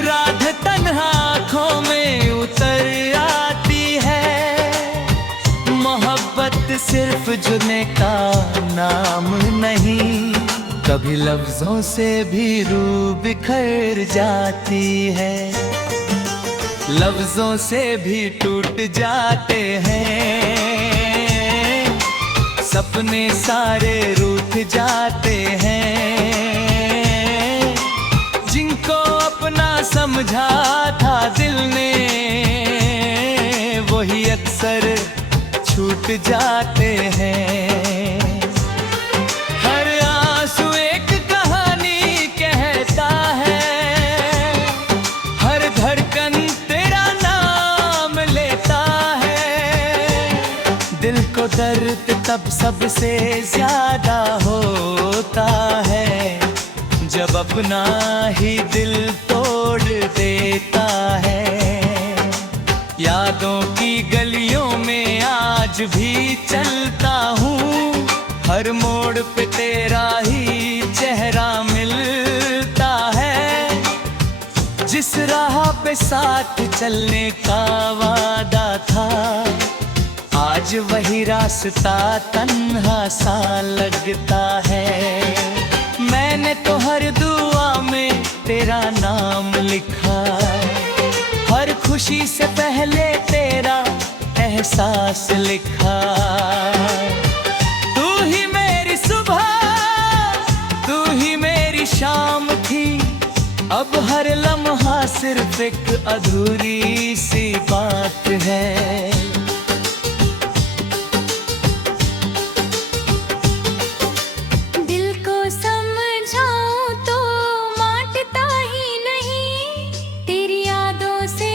रात तन्हा आँखों में उतर आती है। मोहब्बत सिर्फ जुने का नाम नहीं, कभी लफ्जों से भी रूह बिखर जाती है। लफ्जों से भी टूट जाते हैं, सपने सारे रूठ जाते हैं। जिनको अपना समझा था दिल ने, वही अक्सर छूट जाते हैं। हर आंसू एक कहानी कहता है, हर धड़कन तेरा नाम लेता है। दिल को दर्द तब सबसे ज्यादा होता है, जब अपना ही दिल तोड़ देता है। यादों की गलियों में आज भी चलता हूँ, हर मोड़ पे तेरा ही चेहरा मिलता है। जिस राह पे साथ चलने का वादा था, आज वही रास्ता तन्हा सा लगता है। मैंने तो हर दुआ में तेरा नाम लिखा, हर खुशी से पहले तेरा एहसास लिखा। तू ही मेरी सुबह, तू ही मेरी शाम थी, अब हर लम्हा सिर्फ एक अधूरी सी बात है। दिल को समझाऊं तो मांटता ही नहीं, तेरी यादों से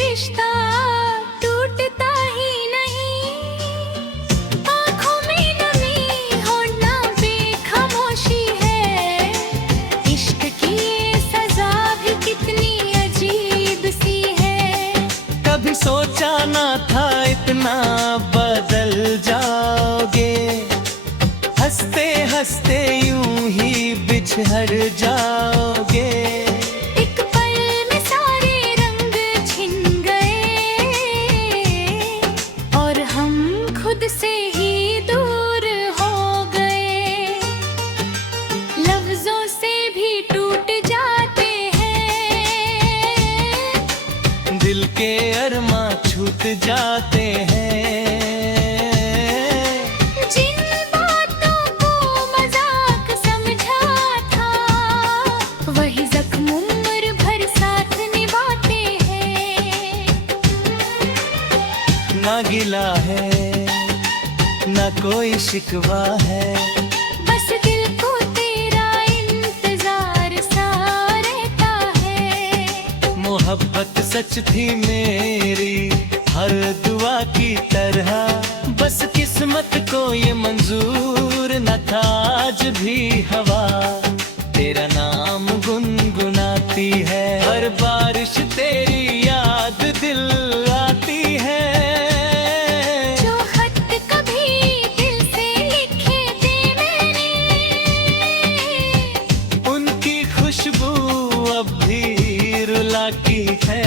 रिश्ता टूटता ही नहीं। आँखों में नमी होना बेखामोशी है, इश्क की ये सजा भी कितनी अजीब सी है। कभी सोचा ना था इतना बदल जाओगे, हंसते हंसते यूं ही बिछड़ जाओगे। एक पल में सारे रंग छिन गए और हम खुद से ही दूर हो गए। लफ्जों से भी टूट जाते हैं, दिल के अरमां छूट जाते हैं। जिन बातों को मजाक समझा था, वही जख्म उम्र भर साथ निभाते हैं। ना गिला है ना कोई शिकवा है, बस दिल को तेरा इंतजार सा रहता है। मोहब्बत सच थी मेरी हर दुआ की तरह, बस किस्मत को ये मंजूर न था आज भी हवा। तेरा नाम गुनगुनाती है, हर बारिश तेरी याद दिल आती है। जो खत कभी दिल से लिखे थे मैंने, उनकी खुशबू अब भी रुलाती है।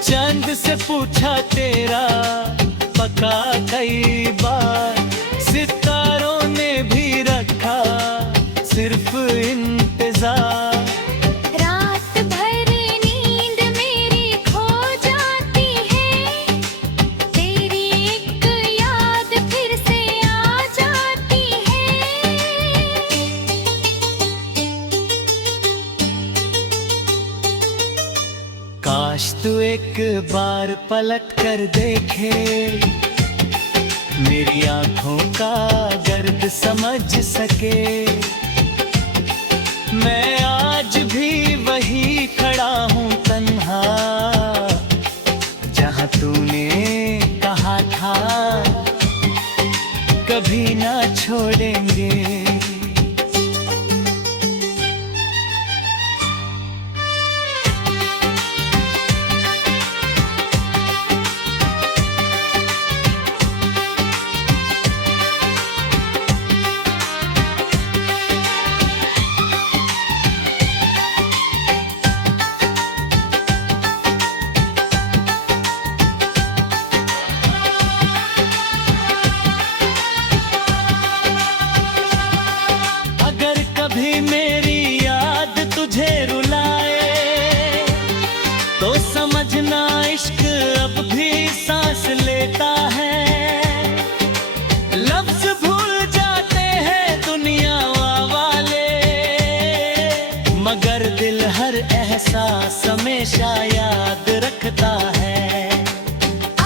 चांद से पूछा तेरा पता कई बार, सितारों ने भी रखा सिर्फ इंतजार। रात भर नींद मेरी खो जाती है, तेरी एक याद फिर से आ जाती है। काश तू एक बार पलट कर देखे, मेरी आंखों का गर्द समझ सके। मैं आज भी वही खड़ा हूँ तन्हा, जहाँ तूने कहा था कभी ना छोड़ेंगे। अगर कभी मेरी याद तुझे रुलाए, तो समझना इश्क अब भी सांस लेता है। लफ्ज भूल जाते हैं दुनिया वाले, मगर दिल हर एहसास हमेशा याद रखता है।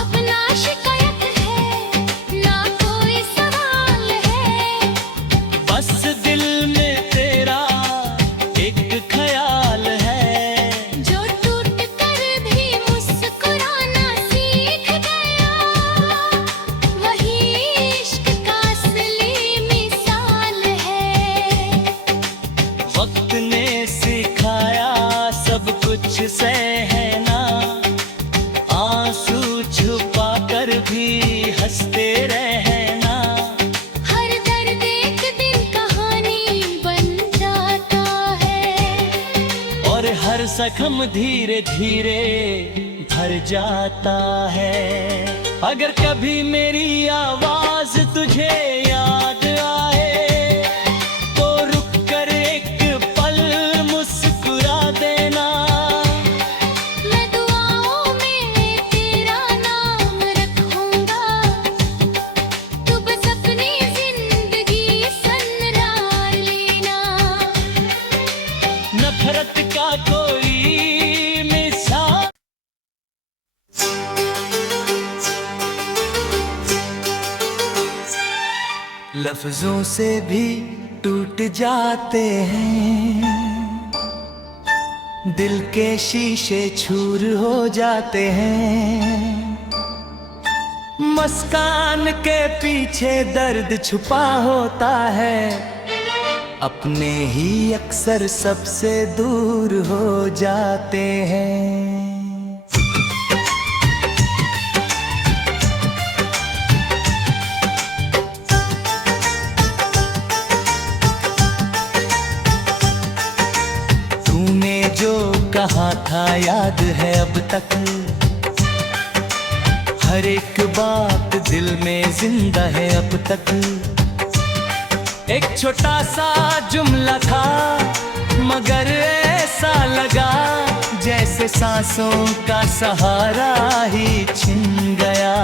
अब ना शिकायत है ना कोई सवाल है, बस दिल में तेरा एक ख्याल है। जो टूट कर भी मुस्कुराना सीख गया, वही इश्क का असली मिसाल है। वक्त ने सिखाया सब कुछ सहना, आंसू छुपा कर भी हंसते रहना। हर दर्द एक दिन कहानी बन जाता है, और हर जख्म धीरे धीरे भर जाता है। अगर कभी मेरी आवाज तुझे याद आए, तो रुक कर एक पल मुस्कुरा देना। मैं दुआओं में तेरा नाम रखूंगा, तू बस अपनी जिंदगी संवार लेना। नफरत का कोई मिसाल लफ्जों से भी टूट जाते हैं, दिल के शीशे चूर हो जाते हैं। मुस्कान के पीछे दर्द छुपा होता है, अपने ही अक्सर सबसे दूर हो जाते हैं। तूने जो कहा था याद है अब तक, हर एक बात दिल में जिंदा है अब तक। एक छोटा सा जुमला था मगर ऐसा लगा जैसे सांसों का सहारा ही छिन गया।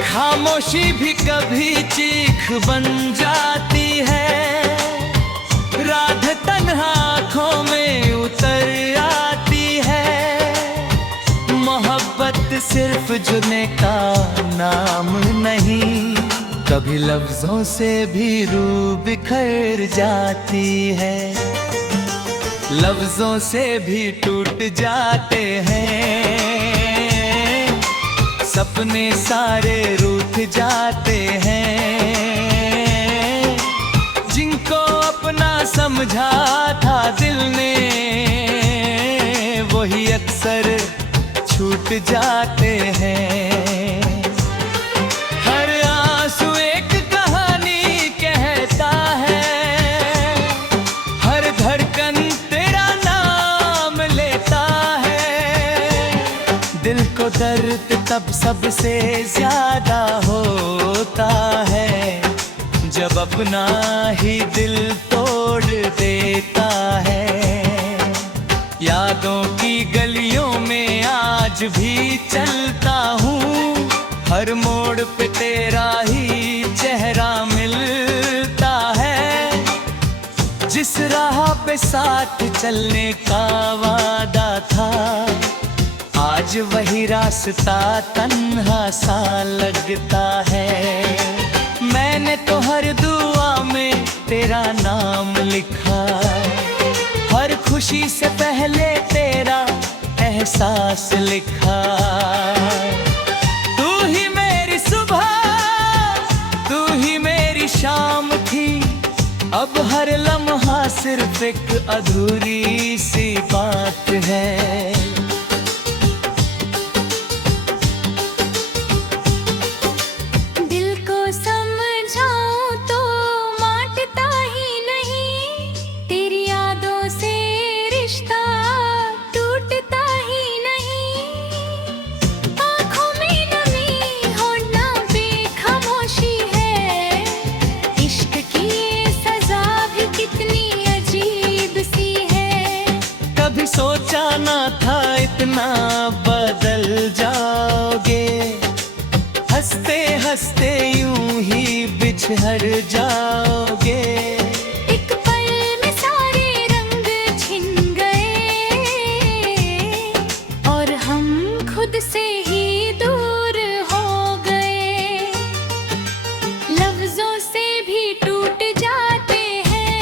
खामोशी भी कभी चीख बन जाती है, रात तन्हा आँखों में उतर आती है। मोहब्बत सिर्फ जुने का नाम नहीं, कभी लफ्जों से भी रूह बिखर जाती है। लफ्जों से भी टूट जाते हैं, सपने सारे रूठ जाते हैं। जिनको अपना समझा था दिल ने, वही अक्सर छूट जाते हैं। दिल को दर्द तब सबसे ज्यादा होता है, जब अपना ही दिल तोड़ देता है। यादों की गलियों में आज भी चलता हूँ, हर मोड़ पे तेरा ही चेहरा मिलता है। जिस राह पे साथ चलने का वादा था, आज वही रास्ता तन्हा सा लगता है। मैंने तो हर दुआ में तेरा नाम लिखा, हर खुशी से पहले तेरा एहसास लिखा। तू ही मेरी सुबह, तू ही मेरी शाम थी, अब हर लम्हा सिर्फ एक अधूरी सी बात है। सोचा ना था इतना बदल जाओगे, हंसते हंसते यूं ही बिछड़ जाओगे। एक पल में सारे रंग छिन गए और हम खुद से ही दूर हो गए। लफ्जों से भी टूट जाते हैं,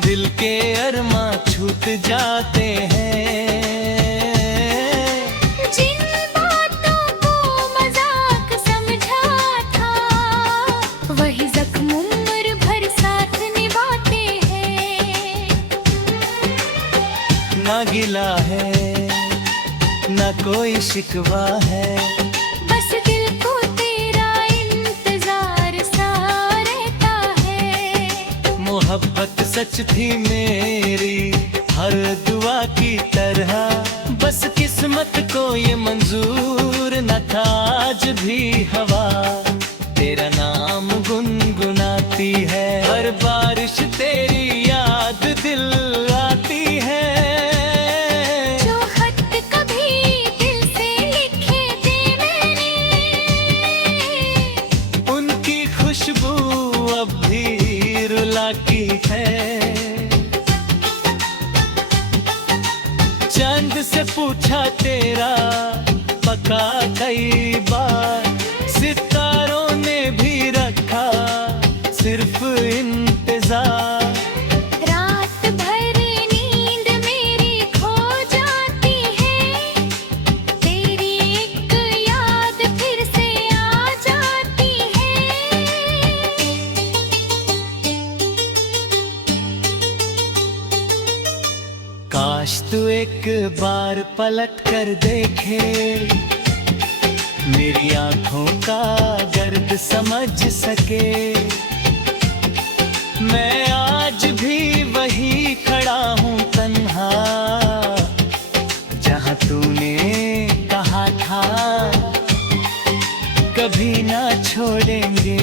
दिल के अरमा छूट जाते हैं। जिन बातों को मजाक समझा था, वही जख्म उम्र भर साथ निभाते हैं। ना गिला है ना कोई शिकवा है, बस दिल को तेरा इंतजार सा रहता है। मोहब्बत सच थी मेरी हर दुआ की तरह, बस किस्मत को ये मंजूर न था आज भी हवा। तेरा नाम गुनगुनाती है, हर बारिश तेरी याद दिल आती है। जो खत कभी दिल से लिखे थे मैंने, उनकी खुशबू अब भी रुलाती है। चंद से पूछा तेरा पका कई बार, सितारों ने भी रखा सिर्फ इंतजार। रात भर नींद मेरी खो जाती है, तेरी एक याद फिर से आ जाती है। काश तू एक बार पलट कर देखे, मेरी आंखों का दर्द समझ सके। मैं आज भी वही खड़ा हूँ तन्हा, जहाँ तूने कहा था कभी ना छोड़ेंगे।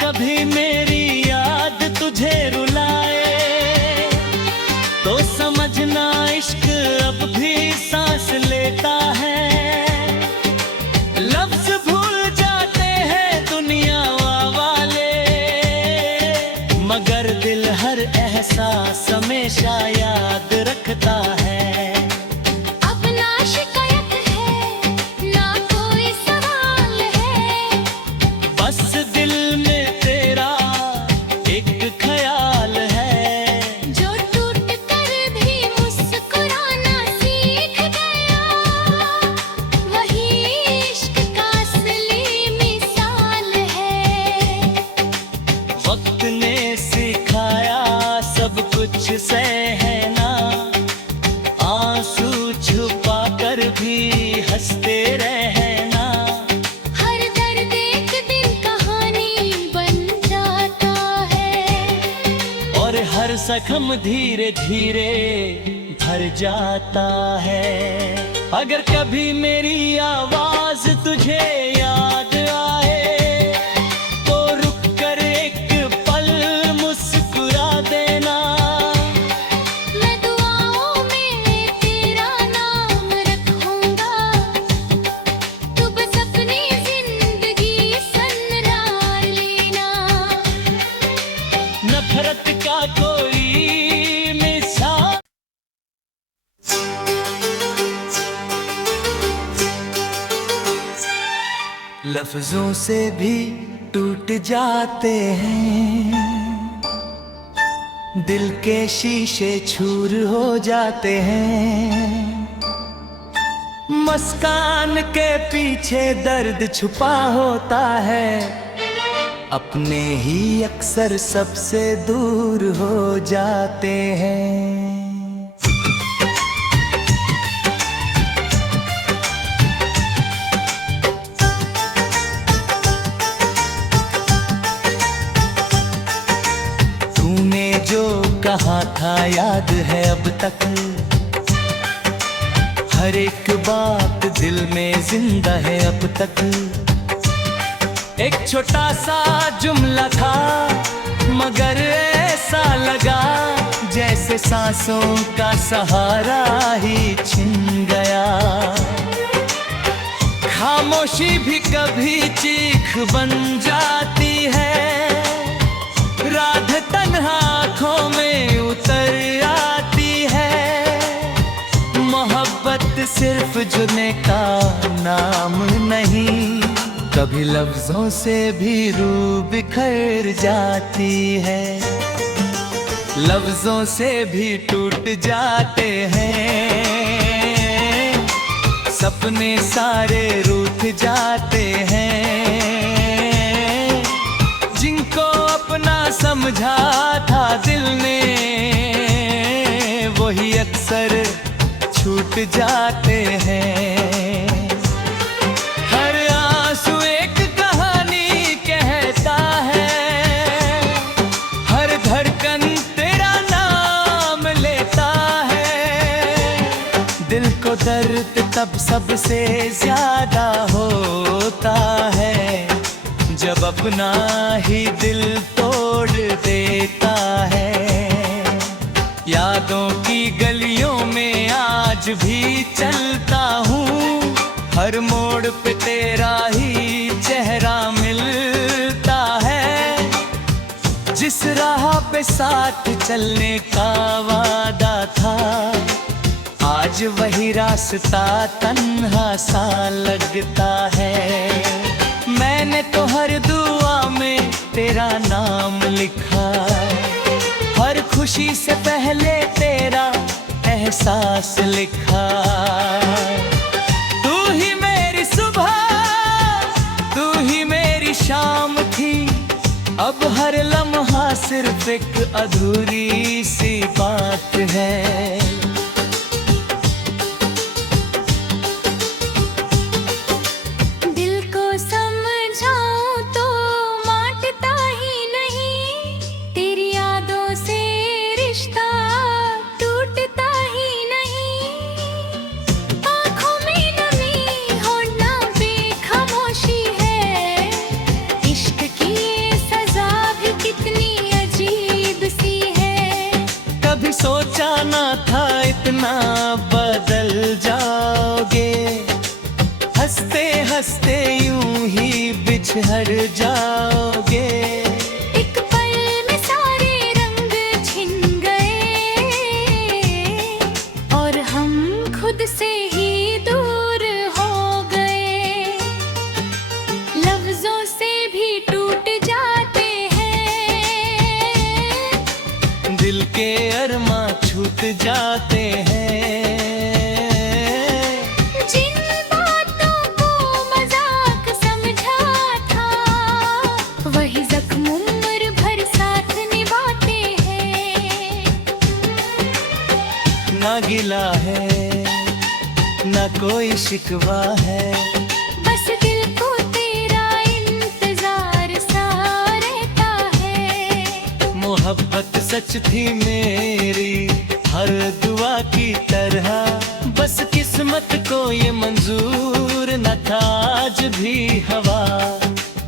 कभी मेरी याद तुझे रुलाए तो समझना इश्क अब भी सांस लेता है। लफ्ज भूल जाते हैं दुनिया वाले, मगर दिल हर एहसास हमेशा याद रखता है। अब ना शिकायत है ना कोई सवाल है, बस दिल में ख्याल है। जो टूट कर भी मुस्कुराना सीख गया, वही इश्क का असली मिसाल है। वक्त ने सिखाया सब कुछ सहना, आंसू छुपा कर भी हंसते रहना। हर दर्द एक दिन कहानी बन जाता है, और हर जख्म धीरे धीरे भर जाता है। अगर कभी मेरी आवाज तुझे याद आए तो रुक कर एक पल मुस्कुरा देना। मैं दुआओं में तेरा नाम रखूंगा, तू बस अपनी जिंदगी संवार लेना। नफरत का कोई मिसाल लफ्जों से भी टूट जाते हैं, दिल के शीशे चूर हो जाते हैं। मुस्कान के पीछे दर्द छुपा होता है, अपने ही अक्सर सबसे दूर हो जाते हैं। तूने जो कहा था याद है अब तक, हर एक बात दिल में जिंदा है अब तक। एक छोटा सा जुमला था मगर ऐसा लगा जैसे सांसों का सहारा ही छिन गया। खामोशी भी कभी चीख बन जाती है, रात तन्हा आँखों में उतर आती है। मोहब्बत सिर्फ जुने का नाम नहीं, कभी लफ्जों से भी रूह बिखर जाती है। लफ्जों से भी टूट जाते हैं, सपने सारे रूठ जाते हैं। जिनको अपना समझा था दिल ने, वही अक्सर छूट जाते हैं। हर आंसू एक कहानी कहता है, हर धड़कन तेरा नाम लेता है। दिल को दर्द तब सबसे ज्यादा होता है, जब अपना ही दिल तोड़ देता है। यादों की गलियों में आज भी चलता हूँ, हर मोड़ पे तेरा ही चेहरा मिलता है। जिस राह पे साथ चलने का वादा था, रोज वही रास्ता तन्हा सा लगता है। मैंने तो हर दुआ में तेरा नाम लिखा, हर खुशी से पहले तेरा एहसास लिखा। तू ही मेरी सुबह, तू ही मेरी शाम थी, अब हर लम्हा सिर्फ एक अधूरी सी बात है। दिल को समझाऊं तो मांटता ही नहीं, तेरी यादों से रिश्ता टूटता ही नहीं। आँखों में नमी होना बेखामोशी है, इश्क की ये सजा भी कितनी अजीब सी है। कभी सोचा ना था इतना बदल जाओगे, हंसते हंसते यूं ही बिछड़ जाओगे। एक पल में सारे रंग छिन गए और हम खुद से ही दूर हो गए। लफ्जों से भी टूट जाते हैं, दिल के अरमां छूट जाते हैं। जिन बातों को मजाक समझा था, वही जख्म उम्र भर साथ निभाते हैं। ना गिला है ना कोई शिकवा है, बस दिल को तेरा इंतजार सा रहता है। मोहब्बत सच थी मेरी हर दुआ की तरह, बस किस्मत को ये मंजूर न था आज भी हवा।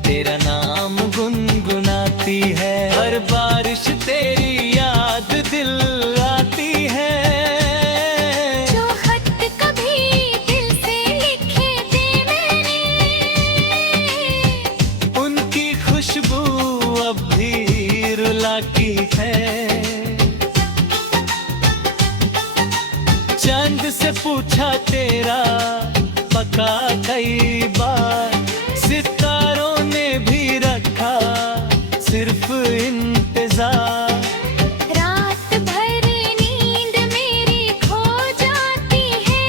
तेरा नाम गुनगुनाती है, हर बारिश तेरी याद दिल आती है। जो खत कभी दिल से लिखे थे मैंने, उनकी खुशबू अब भी रुलाती है। चंद से पूछा तेरा पका कई बार, सितारों ने भी रखा सिर्फ इंतजार। रात भर नींद मेरी खो जाती है,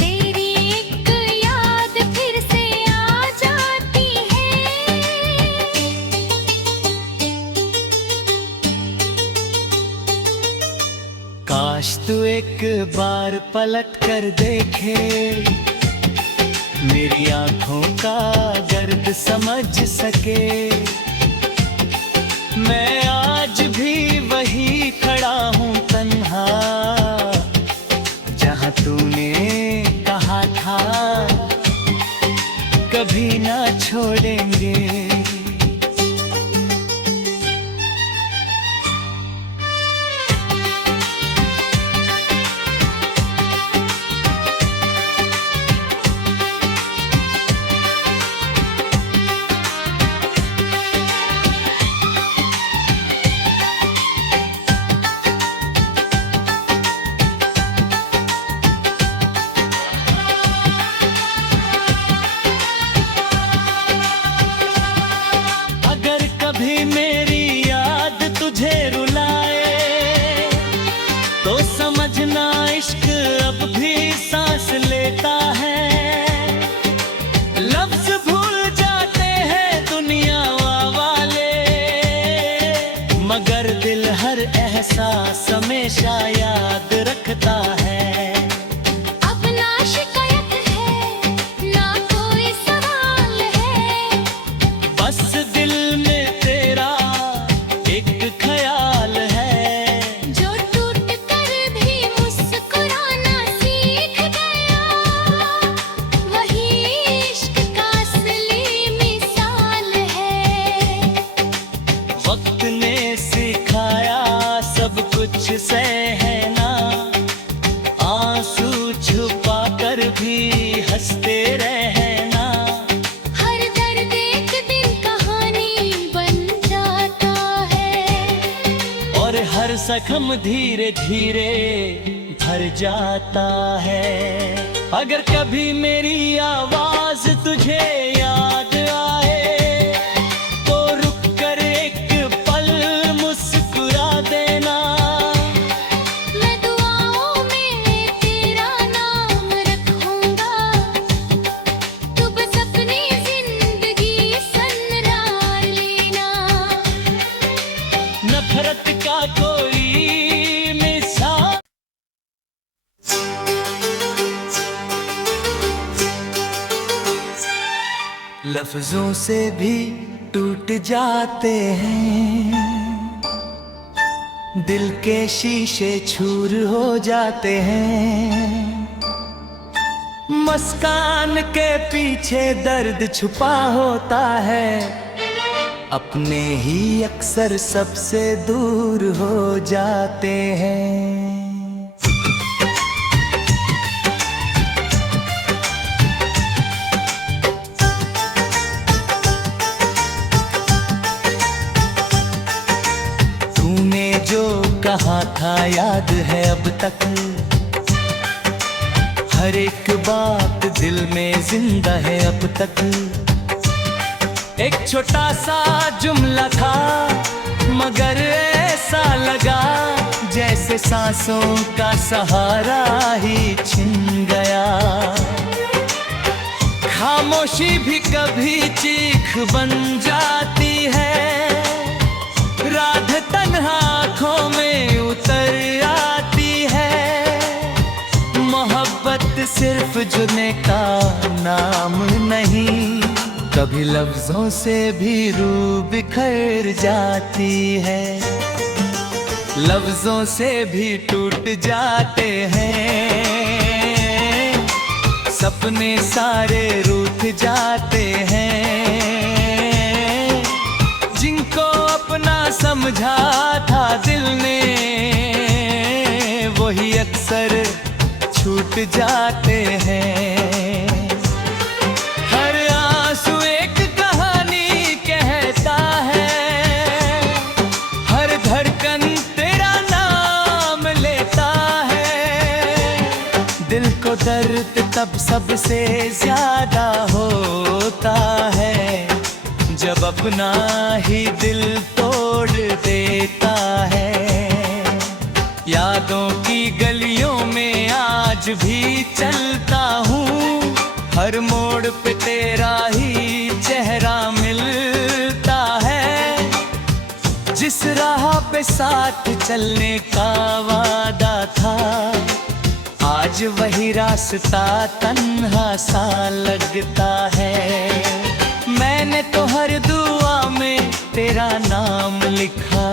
तेरी एक याद फिर से आ जाती है। काश तू एक बार पलट कर देखे, मेरी आंखों का गर्द समझ सके। मैं आज भी वही खड़ा हूँ तन्हा, जहाँ तूने कहा था कभी ना छोड़ेंगे। अगर कभी मेरी याद तुझे रुलाए, तो समझना इश्क अब भी सांस लेता है। लफ्ज भूल जाते हैं दुनिया वाले, मगर दिल हर एहसास हमेशा याद रखता है। अब ना शिकायत है ना कोई सवाल है, बस दिल में तेरा एक ख्याल है। जो टूट कर भी मुस्कुराना सीख गया, वही इश्क का असली मिसाल है। वक्त ने सिखाया सब कुछ सहना, आंसू छुपा कर भी हंसते रहना। हर दर्द एक दिन कहानी बन जाता है, और हर जख्म धीरे धीरे भर जाता है। अगर कभी मेरी आवाज तुझे याद आए तो रुक कर एक पल मुस्कुरा देना। मैं दुआओं में तेरा नाम रखूंगा, तू बस अपनी जिंदगी संवार लेना। नफरत का कोई मिसाल लफ्जों से भी टूट जाते हैं, दिल के शीशे चूर हो जाते हैं। मुस्कान के पीछे दर्द छुपा होता है, अपने ही अक्सर सबसे दूर हो जाते हैं। तूने जो कहा था याद है अब तक, हर एक बात दिल में जिंदा है अब तक। एक छोटा सा जुमला था मगर ऐसा लगा जैसे सांसों का सहारा ही छिन गया। खामोशी भी कभी चीख बन जाती है, रात तन्हा आँखों में उतर आती है। मोहब्बत सिर्फ जुने का नाम नहीं, कभी लफ्जों से भी रूह बिखर जाती है। लफ्जों से भी टूट जाते हैं, सपने सारे रूठ जाते हैं। जिनको अपना समझा था दिल ने, वही अक्सर छूट जाते हैं। हर आंसू एक कहानी कहता है, हर धड़कन तेरा नाम लेता है। दिल को दर्द तब सबसे ज्यादा होता है, जब अपना ही दिल तोड़ देता है। यादों की गलियों में आज भी चलता हूँ, हर मोड़ पे तेरा ही चेहरा मिलता है। जिस राह पे साथ चलने का वादा था, आज वही रास्ता तन्हा सा लगता है। मैंने तो हर दुआ में तेरा नाम लिखा,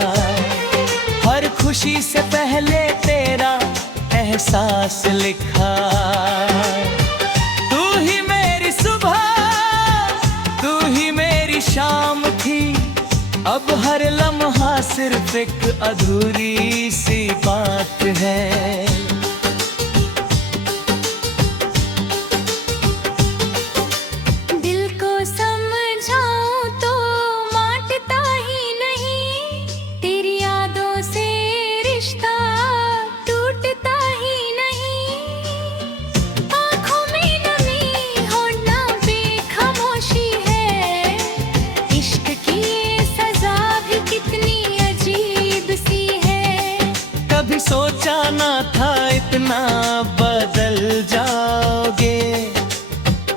हर खुशी से पहले तेरा एहसास लिखा। तू ही मेरी सुबह, तू ही मेरी शाम थी, अब हर लम्हा सिर्फ एक अधूरी सी बात है। सोचा ना था इतना बदल जाओगे,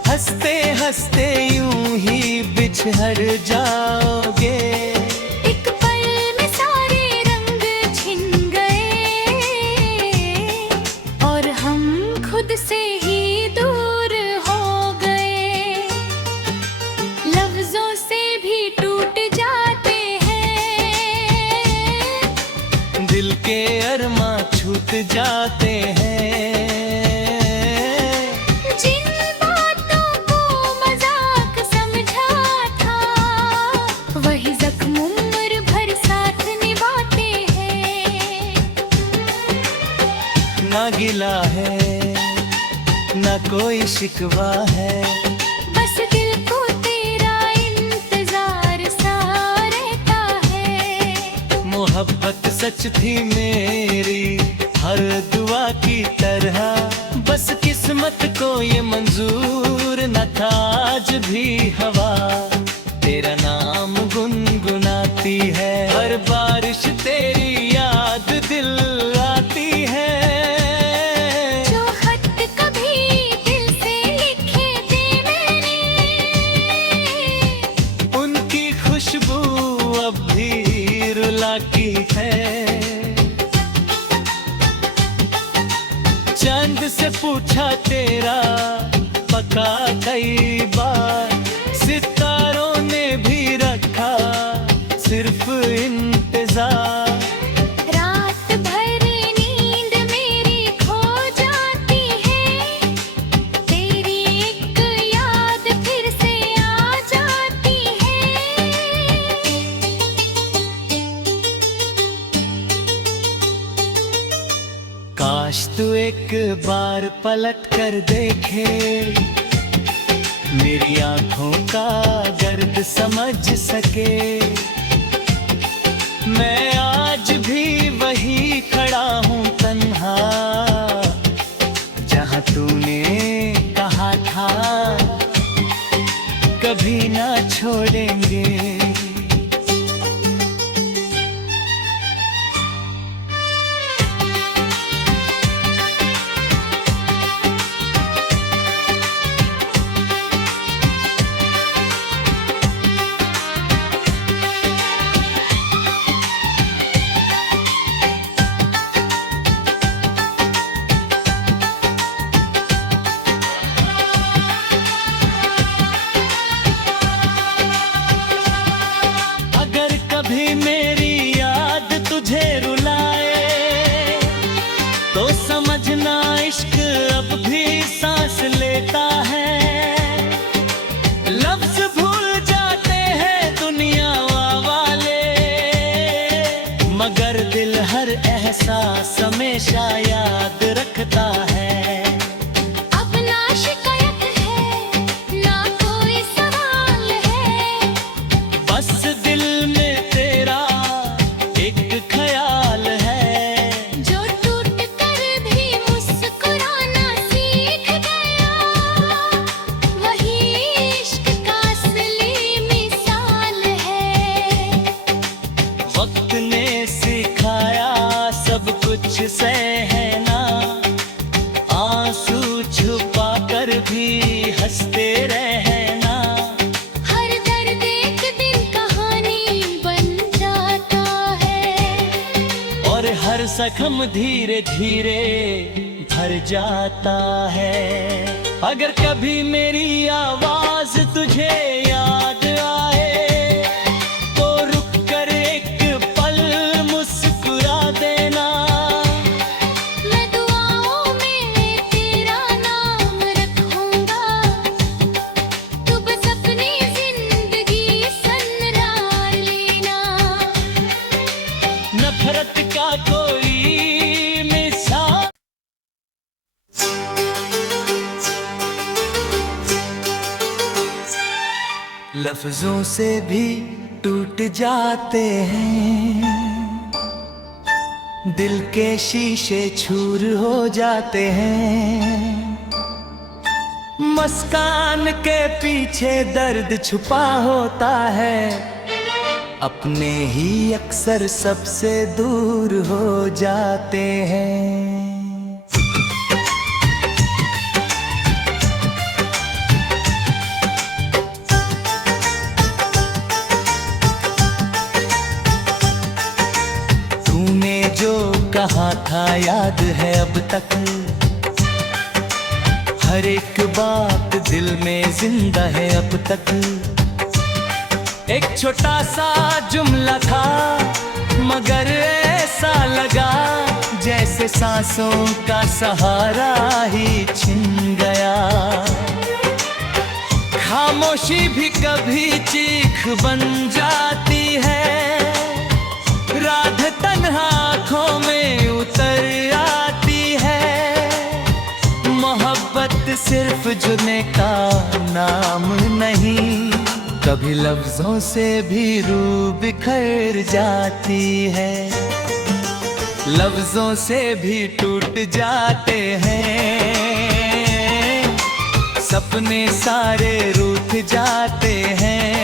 हंसते हंसते यूं ही बिछड़ जाओगे। एक पल में सारे रंग छिन गए और हम खुद से ही दूर हो गए। लफ्जों से भी टूट जाते हैं, दिल के अरमा छूट जाते हैं। जिन बातों को मजाक समझा था, वही जख्म उम्र भर साथ निभाते हैं। ना गिला है ना कोई शिकवा है, बस दिल को तेरा इंतजार सा रहता है। मोहब्बत सच थी मेरी, हर दुआ की चंद से पूछा तेरा पका कई बार, सितारों ने भी रखा सिर्फ इंतजार। रात भर नींद मेरी खो जाती है, तेरी एक याद फिर से आ जाती है। काश तू एक बार पलट कर देखे, मेरी आंखों का दर्द समझ सके। मैं आज भी वही खड़ा हूँ तन्हा, जहाँ तूने कहा था कभी ना छोड़ेंगे। कभी मेरी याद तुझे रुलाए तो समझना इश्क अब भी सांस लेता है। लफ्ज भूल जाते हैं दुनिया वाले, मगर दिल हर एहसास हमेशा याद रखता है। अब ना शिकायत है ना कोई सवाल है, बस दिल में ख्याल है जो टूट कर भी मुस्कुराना सीख गया, वही इश्क का असली मिसाल है। वक्त ने सिखाया सब कुछ सहना, आंसू छुपा कर भी हंसते रहना। हर दर्द एक दिन कहानी बन जाता है, और हर जख्म धीरे धीरे भर जाता है। अगर कभी मेरी आवाज तुझे याद आए तो रुक कर एक पल मुस्कुरा देना। मैं दुआओं में तेरा नाम रखूंगा, तू बस अपनी जिंदगी संवार लेना। नफरत का कोई मिसाल लफ्जों से भी टूट जाते हैं, दिल के शीशे चूर हो जाते हैं। मुस्कान के पीछे दर्द छुपा होता है, अपने ही अक्सर सबसे दूर हो जाते हैं। तूने जो कहा था याद है अब तक, हर एक बात दिल में जिंदा है अब तक। एक छोटा सा जुमला था मगर ऐसा लगा जैसे सांसों का सहारा ही छिन गया। खामोशी भी कभी चीख बन जाती है, रात तन्हा आँखों में उतर आती है। मोहब्बत सिर्फ जुने का नाम नहीं, कभी लफ्जों से भी रूह बिखर जाती है। लफ्जों से भी टूट जाते हैं, सपने सारे रूठ जाते हैं।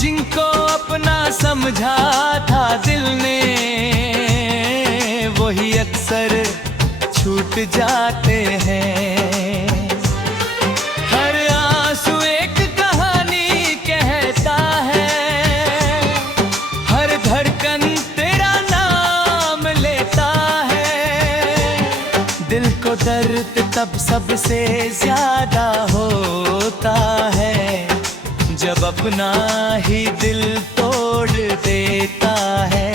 जिनको अपना समझा था दिल ने, वही अक्सर छूट जाते हैं। हर आंसू एक कहानी कहता है, हर धड़कन तेरा नाम लेता है। तो दर्द तब सबसे ज्यादा होता है जब अपना ही दिल तोड़ देता है।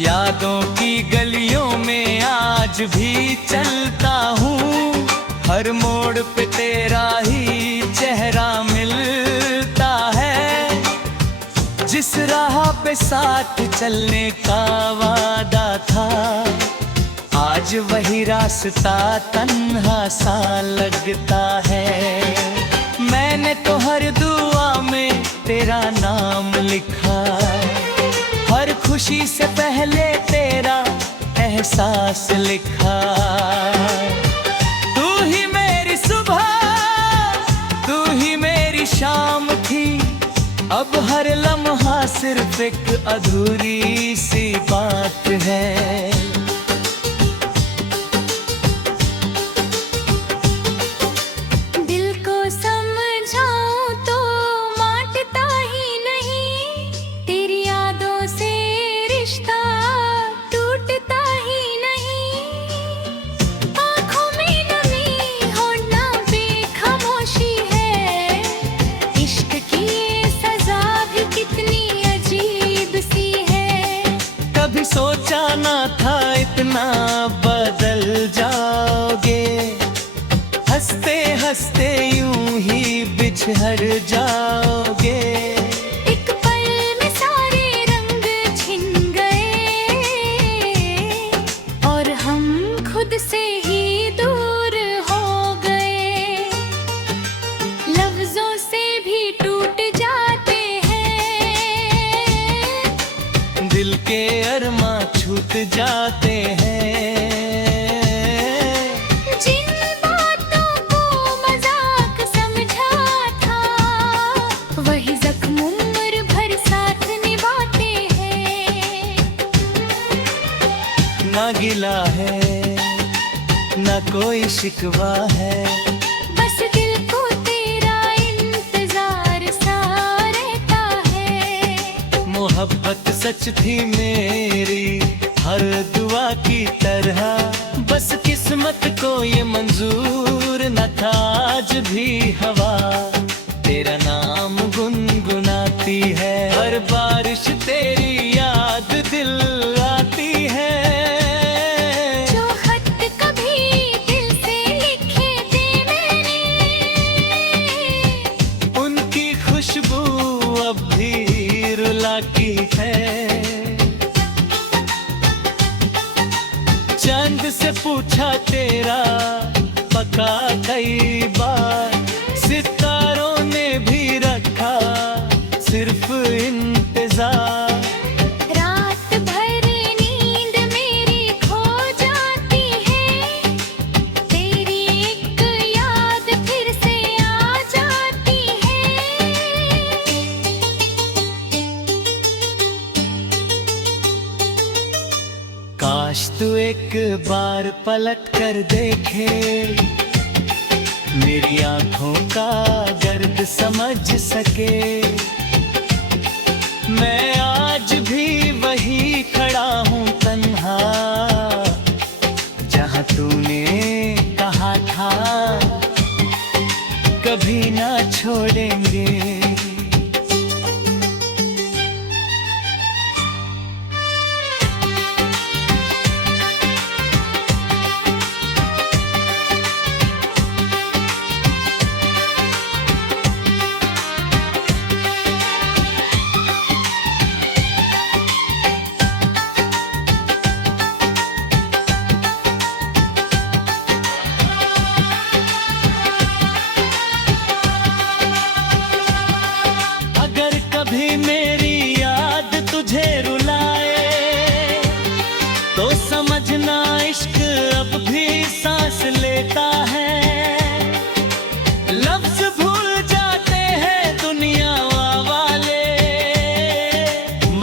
यादों की गलियों में आज भी चलता हूँ, हर मोड़ पे तेरा ही चेहरा मिलता है। जिस राह पे साथ चलने का वादा था, आज वही रास्ता तन्हा सा लगता है। मैंने तो हर दुआ में तेरा नाम लिखा, हर खुशी से पहले तेरा एहसास लिखा। तू ही मेरी सुबह, तू ही मेरी शाम थी, अब हर लम्हा सिर्फ एक अधूरी सी बात है। दिल को समझाऊं तो मानता ही नहीं, तेरी यादों से रिश्ता टूटता ही नहीं। आँखों में नमी होना बेखामोशी है, इश्क की ये सजा भी कितनी अजीब सी है। कभी सोचा ना था इतना बदल जाओगे, हंसते हंसते यूं ही बिछड़ जाओगे। एक पल में सारे रंग छिन गए और हम खुद से ही दूर हो गए। लफ्जों से भी टूट जाते हैं, दिल के अरमां छूट जाते हैं। जिन बातों को मजाक समझा था, वही जख्म उम्र भर साथ निभाते हैं। ना गिला है ना कोई शिकवा है, बस दिल को तेरा इंतजार सा रहता है। मोहब्बत सच थी मेरी हर दुआ की तरह, बस किस्मत को ये मंजूर न था आज भी हवा तेरा नाम गुनगुनाती है। हर बारिश तेरी याद दिल आती है। जो खत कभी दिल से लिखे थे मैंने, उनकी खुशबू अब भी रुलाती है। चांद से पूछा तेरा पका कई बार, सितारों ने भी रखा सिर्फ इंतजार। रात भर नींद मेरी खो जाती है, तेरी एक याद फिर से आ जाती है। काश तू एक बार पलट कर देखे, मेरी आंखों का गर्द समझ सके। मैं आज भी वही खड़ा हूँ तन्हा, जहाँ तूने कहा था कभी ना छोड़ेंगे। कभी मेरी याद तुझे रुलाए, तो समझना इश्क अब भी सांस लेता है। लफ्ज भूल जाते हैं दुनिया वाले,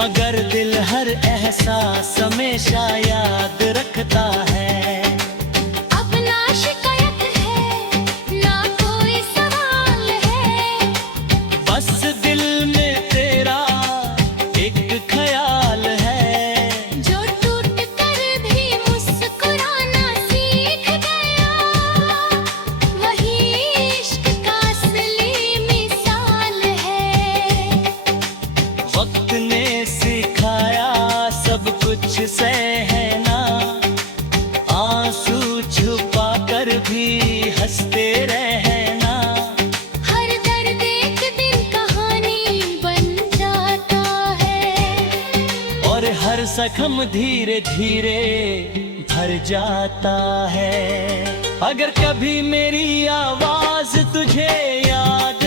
मगर दिल हर एहसास हमेशा याद रखता है। अब ना शिकायत है ना कोई सवाल है, बस दिल में तेरा एक ख्याल है। जो टूट कर भी सहना, आंसू छुपा कर भी हंसते रहना। हर दर्द एक दिन कहानी बन जाता है, और हर जख्म धीरे धीरे भर जाता है। अगर कभी मेरी आवाज तुझे याद